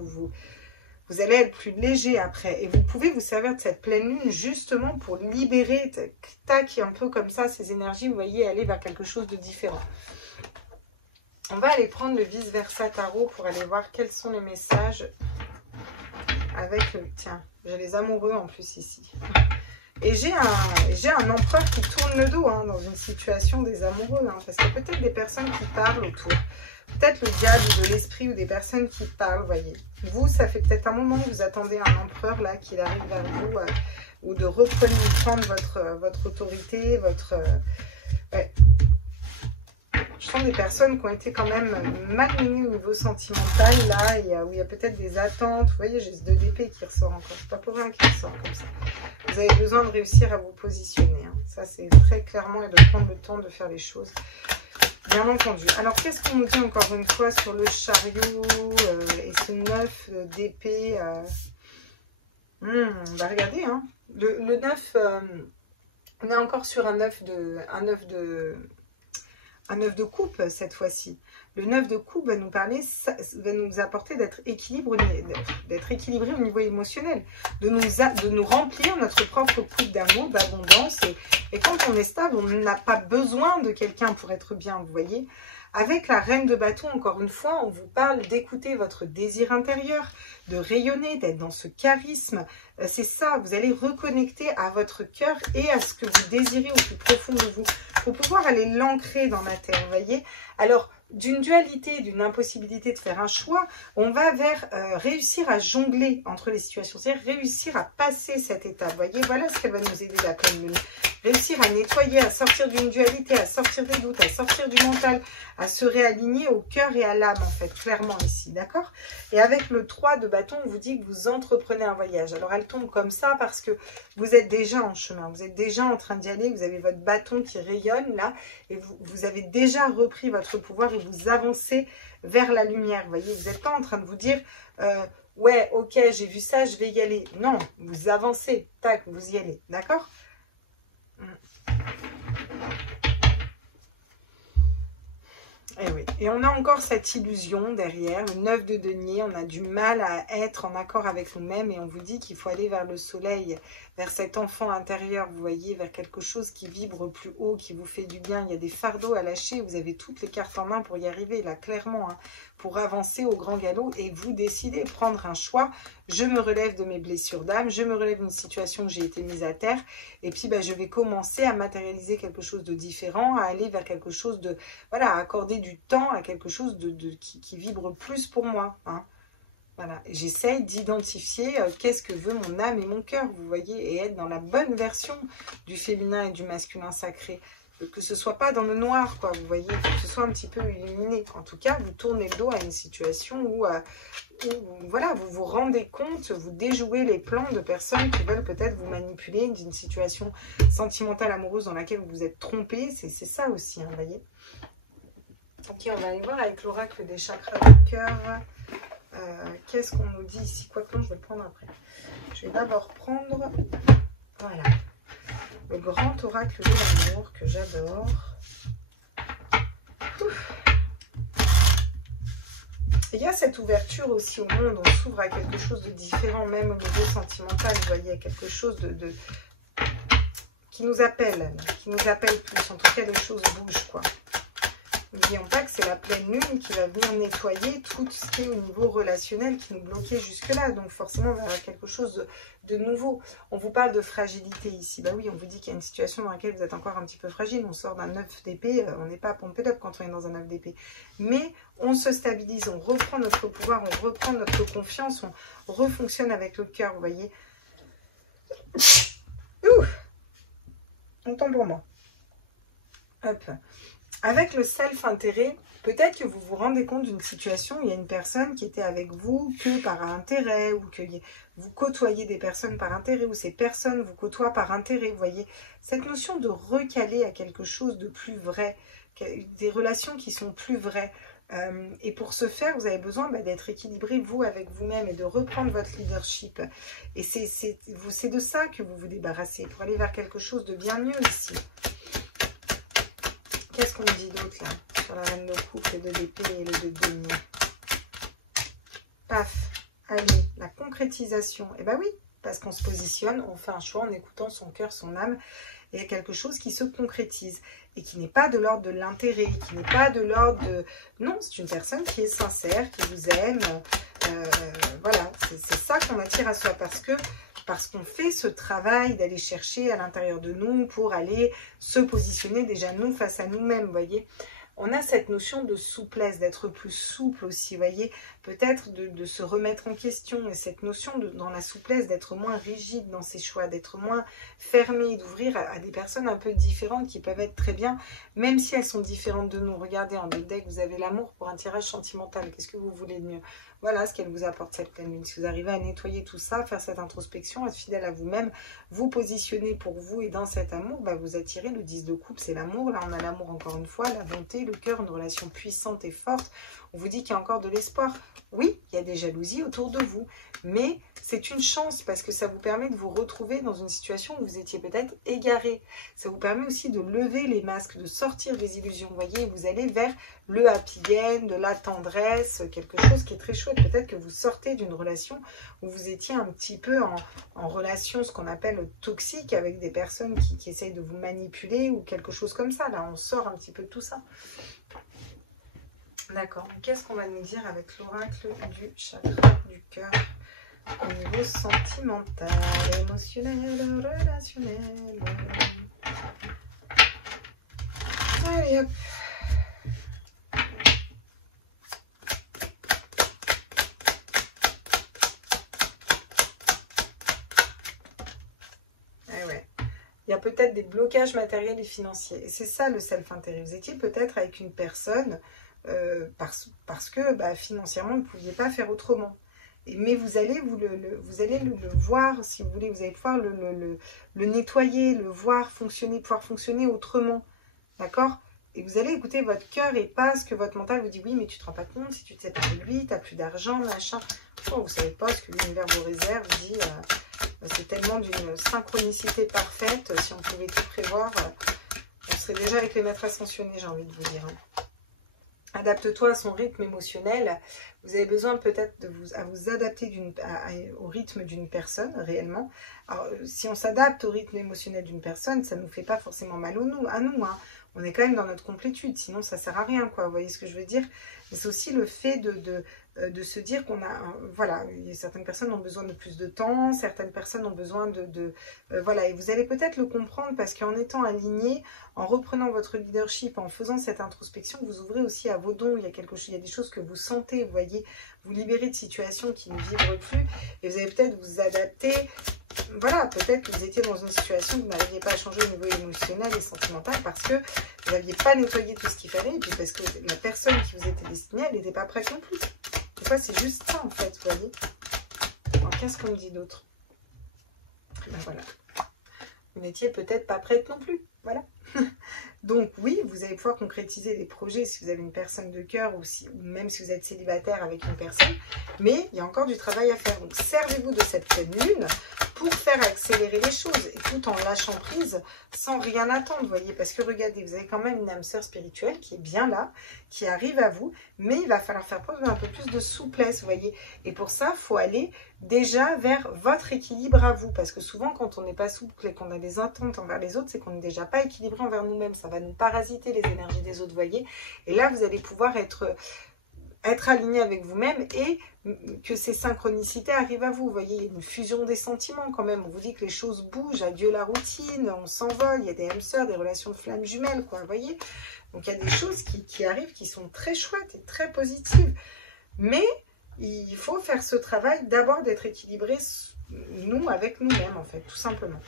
vous allez être plus léger après. Et vous pouvez vous servir de cette pleine lune justement pour libérer, tac, un peu comme ça, ces énergies, vous voyez, aller vers quelque chose de différent. On va aller prendre le vice-versa tarot pour aller voir quels sont les messages avec le... Tiens, j'ai les amoureux en plus ici. Et j'ai un empereur qui tourne le dos hein, dans une situation des amoureux. Hein, parce qu'il y a peut-être des personnes qui parlent autour. Peut-être le diable ou de l'esprit ou des personnes qui parlent, vous voyez. Vous, ça fait peut-être un moment que vous attendez un empereur là qu'il arrive vers vous ou de reprendre votre autorité, votre... Ouais. Je sens des personnes qui ont été quand même malmenées au niveau sentimental, là, et où il y a peut-être des attentes. Vous voyez, j'ai ce 2 d'épée qui ressort encore. C'est pas pour rien qu'il ressort comme ça. Vous avez besoin de réussir à vous positionner. Hein. Ça, c'est très clairement, et de prendre le temps de faire les choses. Bien entendu. Alors, qu'est-ce qu'on nous dit encore une fois sur le chariot et ce 9 d'épée bah regardez, hein. Le 9, on est encore sur un 9 de coupe cette fois-ci. Le 9 de coupe va nous parler, va nous apporter d'être équilibré au niveau émotionnel, de nous remplir notre propre coupe d'amour, d'abondance. Et quand on est stable, on n'a pas besoin de quelqu'un pour être bien, vous voyez. Avec la reine de bâton, encore une fois, on vous parle d'écouter votre désir intérieur, de rayonner, d'être dans ce charisme. C'est ça, vous allez reconnecter à votre cœur et à ce que vous désirez au plus profond de vous, pour pouvoir aller l'ancrer dans la terre, vous voyez. Alors, d'une dualité, d'une impossibilité de faire un choix, on va vers réussir à jongler entre les situations, c'est-à-dire réussir à passer cette étape, vous voyez. Voilà ce qu'elle va nous aider la pleine lune. Réussir à nettoyer, à sortir d'une dualité, à sortir des doutes, à sortir du mental, à se réaligner au cœur et à l'âme, en fait, clairement ici, d'accord? Et avec le 3 de bâton, on vous dit que vous entreprenez un voyage. Alors, elle tombe comme ça parce que vous êtes déjà en chemin, vous êtes déjà en train d'y aller, vous avez votre bâton qui rayonne, là, et vous avez déjà repris votre pouvoir et vous avancez vers la lumière, vous voyez. Vous n'êtes pas en train de vous dire... ouais, ok, j'ai vu ça, je vais y aller. Non, vous avancez, tac, vous y allez, d'accord? Et oui, et on a encore cette illusion derrière, le 9 de denier, on a du mal à être en accord avec nous-mêmes et on vous dit qu'il faut aller vers le soleil, vers cet enfant intérieur, vous voyez, vers quelque chose qui vibre plus haut, qui vous fait du bien. Il y a des fardeaux à lâcher, vous avez toutes les cartes en main pour y arriver, là, clairement, hein, pour avancer au grand galop et vous décidez, prendre un choix. Je me relève de mes blessures d'âme, je me relève d'une situation où j'ai été mise à terre et puis bah, je vais commencer à matérialiser quelque chose de différent, à aller vers quelque chose de, voilà, à accorder du temps à quelque chose qui vibre plus pour moi, hein. Voilà, j'essaye d'identifier qu'est-ce que veut mon âme et mon cœur, vous voyez, et être dans la bonne version du féminin et du masculin sacré. Que ce soit pas dans le noir, quoi, vous voyez, que ce soit un petit peu illuminé. En tout cas, vous tournez le dos à une situation où voilà, vous vous rendez compte, vous déjouez les plans de personnes qui veulent peut-être vous manipuler d'une situation sentimentale, amoureuse dans laquelle vous vous êtes trompé. C'est ça aussi, hein, vous voyez. Ok, on va aller voir avec l'oracle des chakras du cœur. Qu'est-ce qu'on nous dit ici? Quoique non, je vais le prendre après. Je vais d'abord prendre, voilà, le grand oracle de l'amour que j'adore. Il y a cette ouverture aussi au monde, on s'ouvre à quelque chose de différent, même au niveau sentimental, vous voyez, quelque chose qui nous appelle plus, en tout cas les choses bougent, quoi. N'oublions pas que c'est la pleine lune qui va venir nettoyer tout ce qui est au niveau relationnel qui nous bloquait jusque-là. Donc forcément, on va avoir quelque chose de nouveau. On vous parle de fragilité ici. Bah oui, on vous dit qu'il y a une situation dans laquelle vous êtes encore un petit peu fragile. On sort d'un 9 d'épée, on n'est pas pompé up quand on est dans un 9 d'épée. Mais on se stabilise, on reprend notre pouvoir, on reprend notre confiance, on refonctionne avec le cœur, vous voyez. Ouh, on tombe pour moi. Hop. Avec le self-intérêt, peut-être que vous vous rendez compte d'une situation où il y a une personne qui était avec vous que par intérêt, ou que vous côtoyez des personnes par intérêt, ou ces personnes vous côtoient par intérêt, vous voyez. Cette notion de recaler à quelque chose de plus vrai, des relations qui sont plus vraies. Et pour ce faire, vous avez besoin d'être équilibré, vous, avec vous-même, et de reprendre votre leadership. Et c'est de ça que vous vous débarrassez, pour aller vers quelque chose de bien mieux ici. Qu'est-ce qu'on dit d'autre là sur la reine de coupe, le 2 d'épée et le 2 de denier? Paf, allez, la concrétisation. Eh bien oui, parce qu'on se positionne, on fait un choix en écoutant son cœur, son âme. Et il y a quelque chose qui se concrétise et qui n'est pas de l'ordre de l'intérêt, qui n'est pas de l'ordre de... Non, c'est une personne qui est sincère, qui vous aime. Voilà, c'est ça qu'on attire à soi parce qu'on fait ce travail d'aller chercher à l'intérieur de nous pour aller se positionner déjà nous face à nous-mêmes, vous voyez. on a cette notion de souplesse, d'être plus souple aussi, vous voyez, peut-être de se remettre en question, et cette notion dans la souplesse d'être moins rigide dans ses choix, d'être moins fermé, d'ouvrir à des personnes un peu différentes qui peuvent être très bien, même si elles sont différentes de nous. Regardez, en deck, vous avez l'amour pour un tirage sentimental, qu'est-ce que vous voulez de mieux? Voilà ce qu'elle vous apporte cette pleine lune. Si vous arrivez à nettoyer tout ça, faire cette introspection, être fidèle à vous-même, vous positionner pour vous et dans cet amour, bah vous attirez le 10 de coupe, c'est l'amour. Là, on a l'amour encore une fois, la bonté, le cœur, une relation puissante et forte. On vous dit qu'il y a encore de l'espoir. Oui, il y a des jalousies autour de vous, mais c'est une chance parce que ça vous permet de vous retrouver dans une situation où vous étiez peut-être égaré. Ça vous permet aussi de lever les masques, de sortir des illusions. Vous voyez, vous allez vers le happy end, de la tendresse, quelque chose qui est très chouette. Peut-être que vous sortez d'une relation où vous étiez un petit peu en relation, ce qu'on appelle toxique, avec des personnes qui essayent de vous manipuler ou quelque chose comme ça. Là, on sort un petit peu de tout ça. D'accord, qu'est-ce qu'on va nous dire avec l'oracle du chakra du cœur au niveau sentimental, émotionnel, relationnel? Allez hop. Il y a peut-être des blocages matériels et financiers. Et c'est ça le self-intérêt. Vous étiez peut-être avec une personne parce que financièrement, vous ne pouviez pas faire autrement. Mais vous allez le voir, si vous voulez, vous allez pouvoir le nettoyer, le voir fonctionner, pouvoir fonctionner autrement. D'accord? Et vous allez écouter votre cœur et pas ce que votre mental vous dit. Oui, mais tu ne te rends pas compte, si tu te sépares de lui, tu n'as plus d'argent, machin. Oh, vous ne savez pas ce que l'univers vous réserve, vous dit... c'est tellement d'une synchronicité parfaite. Si on pouvait tout prévoir, on serait déjà avec les maîtres ascensionnés, j'ai envie de vous dire. Adapte-toi à son rythme émotionnel. Vous avez besoin peut-être de vous adapter au rythme d'une personne, réellement. Alors, si on s'adapte au rythme émotionnel d'une personne, ça ne nous fait pas forcément mal à nous. Hein. On est quand même dans notre complétude, sinon ça ne sert à rien, quoi. Vous voyez ce que je veux dire? Mais c'est aussi le fait de se dire qu'on a... voilà, certaines personnes ont besoin de plus de temps, certaines personnes ont besoin voilà, et vous allez peut-être le comprendre parce qu'en étant aligné, en reprenant votre leadership, en faisant cette introspection, vous ouvrez aussi à vos dons. Il y a des choses que vous sentez, vous voyez, vous libérez de situations qui ne vibrent plus et vous allez peut-être vous adapter. Voilà, peut-être que vous étiez dans une situation que vous n'arriviez pas à changer au niveau émotionnel et sentimental parce que vous n'aviez pas nettoyé tout ce qu'il fallait et puis parce que la personne qui vous était destinée, elle n'était pas prête non plus. Des fois, c'est juste ça, en fait, vous voyez. Alors, qu'est-ce qu'on me dit d'autre? Voilà. Vous n'étiez peut-être pas prête non plus. Voilà. Donc, oui, vous allez pouvoir concrétiser des projets si vous avez une personne de cœur ou même si vous êtes célibataire avec une personne. Mais il y a encore du travail à faire. Donc, servez-vous de cette pleine lune pour faire accélérer les choses et tout en lâchant prise sans rien attendre, vous voyez, parce que regardez, vous avez quand même une âme sœur spirituelle qui est bien là, qui arrive à vous, mais il va falloir faire preuve d'un peu plus de souplesse, vous voyez, et pour ça, il faut aller déjà vers votre équilibre à vous, parce que souvent, quand on n'est pas souple et qu'on a des attentes envers les autres, c'est qu'on n'est déjà pas équilibré envers nous-mêmes, ça va nous parasiter les énergies des autres, vous voyez, et là, vous allez pouvoir être aligné avec vous-même et que ces synchronicités arrivent à vous. Vous voyez, il y a une fusion des sentiments quand même. On vous dit que les choses bougent, adieu la routine, on s'envole, il y a des âmes sœurs, des relations de flammes jumelles, quoi, vous voyez. Donc, il y a des choses qui arrivent qui sont très chouettes et très positives. Mais il faut faire ce travail d'abord d'être équilibré, nous, avec nous-mêmes, en fait, tout simplement.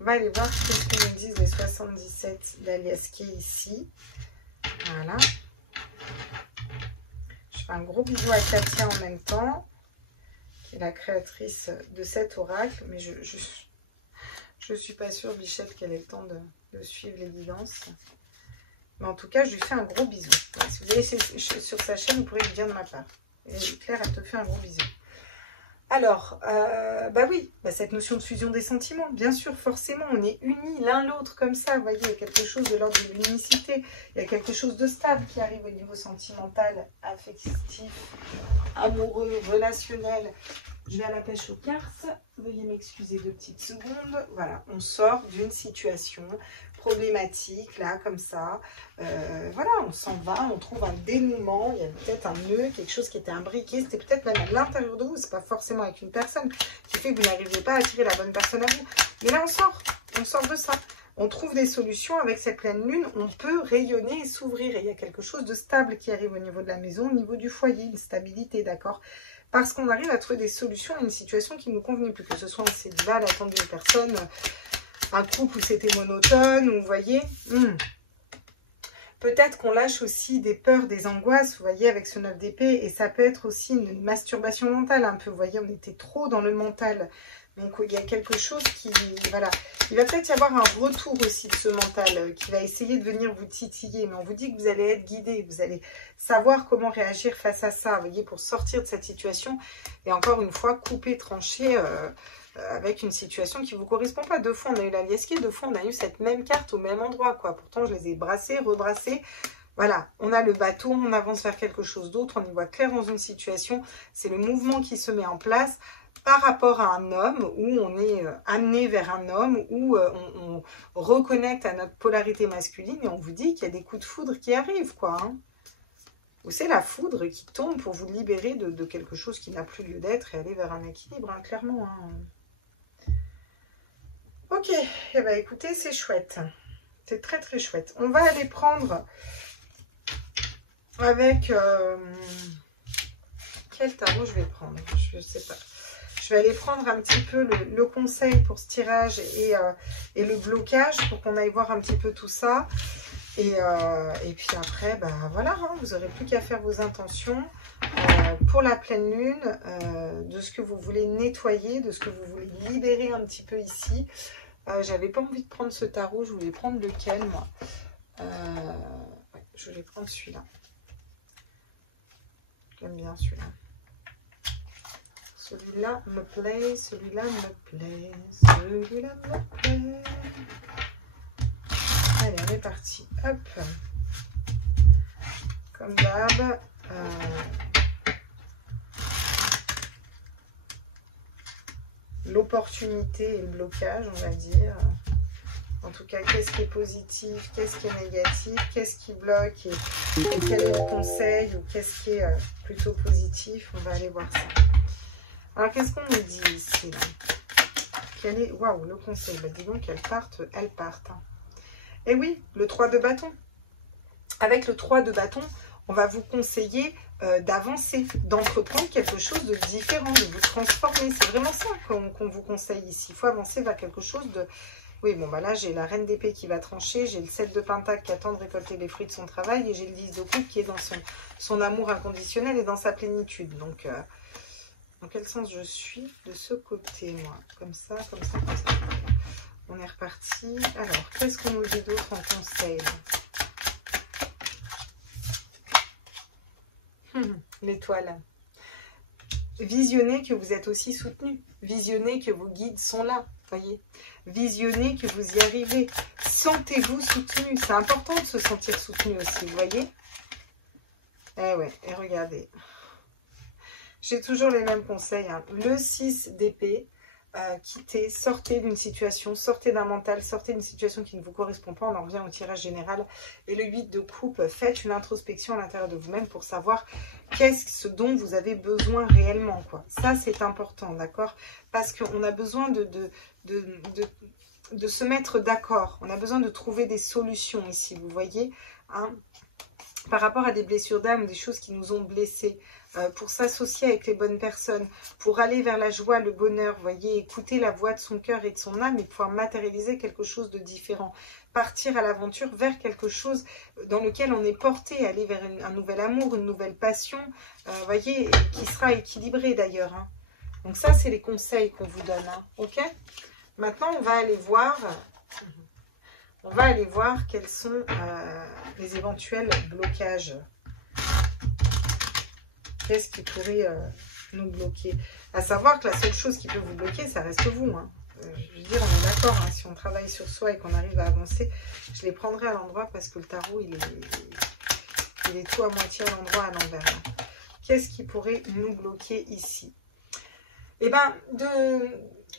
On va aller voir ce que nous disent les 77 d'Alias qui est ici. Voilà. Je fais un gros bisou à Katia en même temps, qui est la créatrice de cet oracle, mais je suis pas sûre, Bichette, qu'elle ait le temps de suivre les guidances. Mais en tout cas, je lui fais un gros bisou. Voilà, si vous allez sur sa chaîne, vous pourrez lui dire de ma part. Et Claire, elle te fait un gros bisou. Alors, oui, cette notion de fusion des sentiments, bien sûr, forcément, on est unis l'un l'autre comme ça, vous voyez, il y a quelque chose de l'ordre de l'unicité, il y a quelque chose de stable qui arrive au niveau sentimental, affectif, amoureux, relationnel. Je vais à la pêche aux cartes, veuillez m'excuser 2 petites secondes. Voilà, on sort d'une situation problématique, là, comme ça. Voilà, on s'en va, on trouve un dénouement, il y a peut-être un nœud, quelque chose qui était imbriqué, c'était peut-être même à l'intérieur de vous, c'est pas forcément avec une personne qui fait que vous n'arrivez pas à attirer la bonne personne à vous. Mais là, on sort de ça. on trouve des solutions avec cette pleine lune, on peut rayonner et s'ouvrir. Et il y a quelque chose de stable qui arrive au niveau de la maison, au niveau du foyer, une stabilité, d'accord? Parce qu'on arrive à trouver des solutions à une situation qui ne nous convenait plus, que ce soit un célibat, l'attente d'une personne, un couple où c'était monotone, ou vous voyez, peut-être qu'on lâche aussi des peurs, des angoisses, vous voyez, avec ce 9 d'épée, et ça peut être aussi une masturbation mentale un peu, vous voyez, on était trop dans le mental. Donc, il y a quelque chose qui, voilà, il va peut-être y avoir un retour aussi de ce mental qui va essayer de venir vous titiller, mais on vous dit que vous allez être guidé, vous allez savoir comment réagir face à ça, vous voyez, pour sortir de cette situation, et encore une fois, couper, trancher avec une situation qui ne vous correspond pas. Deux fois, on a eu la liesquée, deux fois, on a eu cette même carte au même endroit, quoi. Pourtant, je les ai brassées, rebrassées. Voilà, on a le bateau, on avance vers quelque chose d'autre, on y voit clair dans une situation, c'est le mouvement qui se met en place par rapport à un homme, où on est amené vers un homme, où on reconnecte à notre polarité masculine, et on vous dit qu'il y a des coups de foudre qui arrivent, quoi. Hein. Ou c'est la foudre qui tombe pour vous libérer de quelque chose qui n'a plus lieu d'être et aller vers un équilibre, hein, clairement. Hein. Ok, eh ben, écoutez, c'est chouette. C'est très très chouette. On va aller prendre avec... quel tarot je vais prendre? Je ne sais pas. Je vais aller prendre un petit peu le conseil pour ce tirage et le blocage pour qu'on aille voir un petit peu tout ça. Et puis après, bah, voilà, hein, vous n'aurez plus qu'à faire vos intentions pour la pleine lune, de ce que vous voulez nettoyer, de ce que vous voulez libérer un petit peu ici. J'avais pas envie de prendre ce tarot, je voulais prendre lequel, moi. Ouais, je voulais prendre celui-là. J'aime bien celui-là. Celui-là me plaît, celui-là me plaît, celui-là me plaît. Allez, on est parti. Hop. Comme d'hab. L'opportunité et le blocage, on va dire. En tout cas, qu'est-ce qui est positif, qu'est-ce qui est négatif, qu'est-ce qui bloque et quel est le conseil ou qu'est-ce qui est plutôt positif. On va aller voir ça. Alors, qu'est-ce qu'on nous dit ici là? Quel est... Waouh, le conseil. Bah, dis donc, elles partent. Hein. Et oui, le 3 de bâton. Avec le 3 de bâton, on va vous conseiller d'avancer, d'entreprendre quelque chose de différent, de vous transformer. C'est vraiment ça qu'on vous conseille ici. Il faut avancer vers quelque chose de... Oui, bon, bah là, j'ai la reine d'épée qui va trancher, j'ai le 7 de pentacle qui attend de récolter les fruits de son travail, et j'ai le 10 de coupe qui est dans son amour inconditionnel et dans sa plénitude. Donc, dans quel sens je suis de ce côté, moi? Comme ça, comme ça, comme ça. On est reparti. Alors, qu'est-ce qu'on nous dit d'autre en conseil? L'étoile. Visionnez que vous êtes aussi soutenu. Visionnez que vos guides sont là. Voyez. Visionnez que vous y arrivez. Sentez-vous soutenu. C'est important de se sentir soutenu aussi. Vous voyez. Eh ouais. Et regardez. J'ai toujours les mêmes conseils. Hein. Le 6 d'épée. Quittez, sortez d'une situation, sortez d'un mental, sortez d'une situation qui ne vous correspond pas, on en revient au tirage général. Et le 8 de coupe, faites une introspection à l'intérieur de vous-même pour savoir qu'est-ce dont vous avez besoin réellement, quoi. Ça, c'est important, d'accord? Parce qu'on a besoin de se mettre d'accord, on a besoin de trouver des solutions ici, vous voyez, hein, par rapport à des blessures d'âme, des choses qui nous ont blessés. Pour s'associer avec les bonnes personnes, pour aller vers la joie, le bonheur, vous voyez, écouter la voix de son cœur et de son âme et pouvoir matérialiser quelque chose de différent. Partir à l'aventure vers quelque chose dans lequel on est porté, aller vers un nouvel amour, une nouvelle passion, vous voyez, qui sera équilibré d'ailleurs. Hein. Donc ça, c'est les conseils qu'on vous donne, hein, ok? Maintenant, on va aller voir quels sont les éventuels blocages. Qu'est-ce qui pourrait nous bloquer? À savoir que la seule chose qui peut vous bloquer, ça reste vous. Hein. Je veux dire, on est d'accord, hein, si on travaille sur soi et qu'on arrive à avancer, je les prendrai à l'endroit parce que le tarot, il est tout à moitié à l'endroit, à l'envers. Hein. Qu'est-ce qui pourrait nous bloquer ici? Eh bien,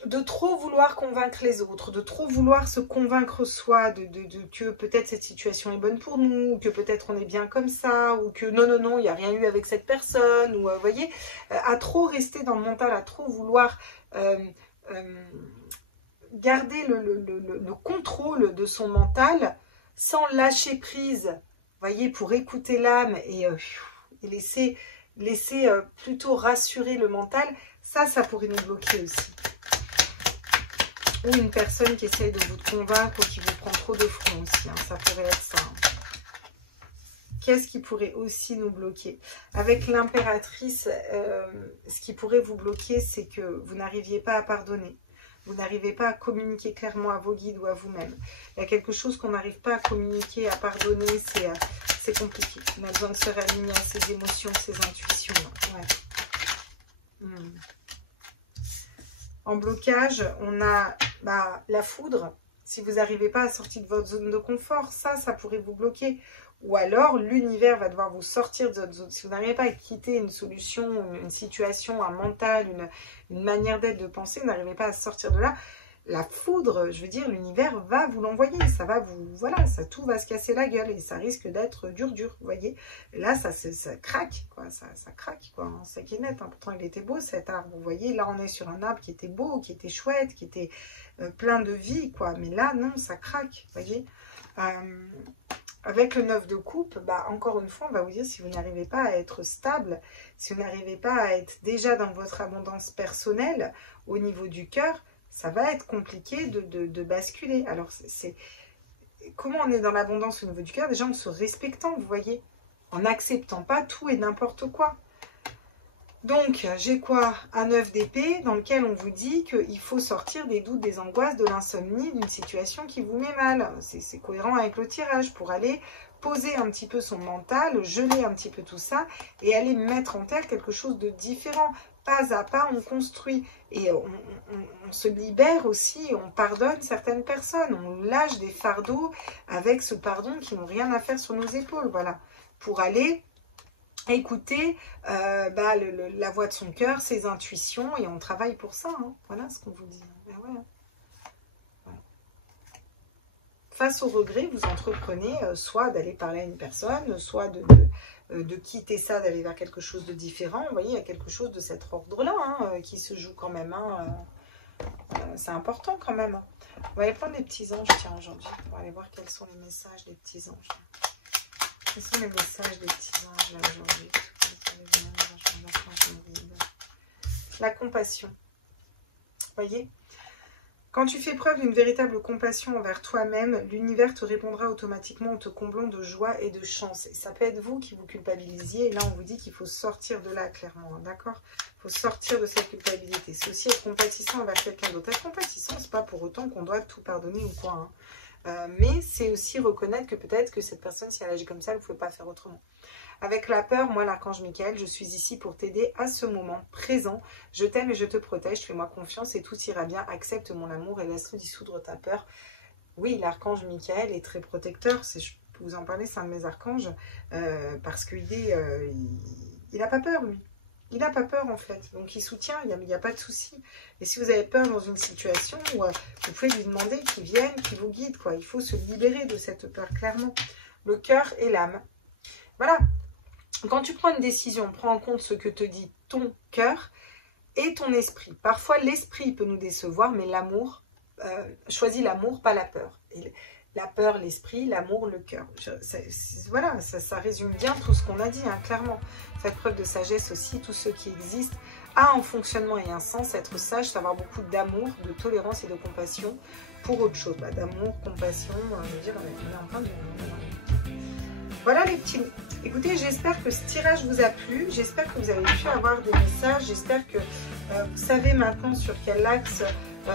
de trop vouloir convaincre les autres, de trop vouloir se convaincre soi que peut-être cette situation est bonne pour nous, ou que peut-être on est bien comme ça, ou que non, il n'y a rien eu avec cette personne, ou vous voyez, à trop rester dans le mental, à trop vouloir garder le contrôle de son mental sans lâcher prise, vous voyez, pour écouter l'âme et laisser plutôt rassurer le mental, ça pourrait nous bloquer aussi. Ou une personne qui essaye de vous convaincre ou qui vous prend trop de front aussi, hein, ça pourrait être ça. Qu'est-ce qui pourrait aussi nous bloquer? Avec l'impératrice, ce qui pourrait vous bloquer, c'est que vous n'arriviez pas à pardonner. Vous n'arrivez pas à communiquer clairement à vos guides ou à vous-même. Il y a quelque chose qu'on n'arrive pas à communiquer, à pardonner, c'est compliqué. On a besoin de se réaligner à ses émotions, ses intuitions. Ouais. En blocage, on a la foudre. Si vous n'arrivez pas à sortir de votre zone de confort, ça pourrait vous bloquer. Ou alors, l'univers va devoir vous sortir de votre zone. Si vous n'arrivez pas à quitter une solution, une situation, un mental, une manière d'être, de penser, vous n'arrivez pas à sortir de là, la foudre, je veux dire, l'univers va vous l'envoyer. Ça va vous... Voilà, tout va se casser la gueule et ça risque d'être dur, vous voyez. Et là, ça craque, quoi. Ça craque, quoi. C'est qui est net. Hein. Pourtant, il était beau, cet arbre. Vous voyez, là, on est sur un arbre qui était beau, qui était chouette, qui était plein de vie, quoi. Mais là, non, ça craque, vous voyez. Avec le 9 de coupe, encore une fois, on va vous dire, si vous n'arrivez pas à être stable, si vous n'arrivez pas à être déjà dans votre abondance personnelle, au niveau du cœur, ça va être compliqué de basculer. Alors, comment on est dans l'abondance au niveau du cœur? Déjà, en se respectant, vous voyez, en n'acceptant pas tout et n'importe quoi. Donc, j'ai quoi? Un 9 d'épée dans lequel on vous dit qu'il faut sortir des doutes, des angoisses, de l'insomnie, d'une situation qui vous met mal. C'est cohérent avec le tirage pour aller poser un petit peu son mental, geler un petit peu tout ça et aller mettre en terre quelque chose de différent. Pas à pas, on construit et on se libère aussi, on pardonne certaines personnes, on lâche des fardeaux avec ce pardon qui n'ont rien à faire sur nos épaules, voilà, pour aller écouter la voix de son cœur, ses intuitions, et on travaille pour ça, hein. Voilà ce qu'on vous dit. Ben ouais. Voilà. Face au regret, vous entreprenez soit d'aller parler à une personne, soit de quitter ça, d'aller vers quelque chose de différent. Vous voyez, il y a quelque chose de cet ordre-là hein, qui se joue quand même. Hein, c'est important quand même. On va aller prendre les petits anges, tiens, aujourd'hui. On va aller voir quels sont les messages des petits anges. Quels sont les messages des petits anges là aujourd'hui? La compassion. Vous voyez? Quand tu fais preuve d'une véritable compassion envers toi-même, l'univers te répondra automatiquement en te comblant de joie et de chance. Et ça peut être vous qui vous culpabilisiez. Et là, on vous dit qu'il faut sortir de là, clairement. D'accord? Il faut sortir de cette culpabilité. C'est aussi être compatissant envers quelqu'un d'autre. Être compatissant, c'est pas pour autant qu'on doit tout pardonner ou quoi. Hein. Mais c'est aussi reconnaître que peut-être que cette personne, si elle agit comme ça, elle ne pouvait pas faire autrement. Avec la peur, moi, l'archange Michael, je suis ici pour t'aider à ce moment présent. Je t'aime et je te protège, fais-moi confiance et tout ira bien. Accepte mon amour et laisse-le dissoudre ta peur. Oui, l'archange Michael est très protecteur. Je peux vous en parler, c'est un de mes archanges. Parce qu'il n'a pas peur, lui. Il n'a pas peur en fait, donc il soutient, il n'y a pas de souci. Et si vous avez peur dans une situation, vous pouvez lui demander qu'il vienne, qu'il vous guide, quoi. Il faut se libérer de cette peur, clairement. Le cœur et l'âme. Voilà. Quand tu prends une décision, prends en compte ce que te dit ton cœur et ton esprit. Parfois, l'esprit peut nous décevoir, mais l'amour, choisis l'amour, pas la peur. Et la peur, l'esprit, l'amour, le cœur. Voilà, ça résume bien tout ce qu'on a dit, hein, clairement. Faites preuve de sagesse aussi, tout ce qui existe a un fonctionnement et un sens. Être sage, c'est avoir beaucoup d'amour, de tolérance et de compassion pour autre chose. D'amour, compassion, je veux dire, on est en train de... Voilà les petits... Écoutez, j'espère que ce tirage vous a plu. J'espère que vous avez pu avoir des messages. J'espère que vous savez maintenant sur quel axe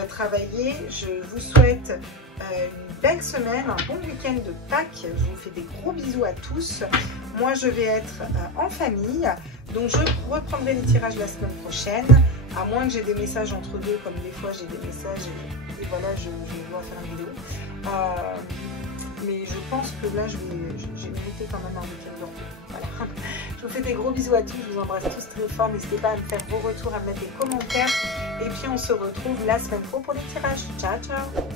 travailler. Je vous souhaite une belle semaine, un bon week-end de Pâques. Je vous fais des gros bisous à tous. Moi, je vais être en famille. Donc, je reprendrai les tirages la semaine prochaine. À moins que j'ai des messages entre deux, comme des fois j'ai des messages. Et voilà, je dois faire une vidéo. Mais je pense que là, j'ai mérité quand même un week-end de repos. Voilà. Je vous fais des gros bisous à tous. Je vous embrasse tous très fort. N'hésitez pas à me faire vos retours, à me mettre des commentaires. Et puis, on se retrouve la semaine pro pour les tirages. Ciao, ciao!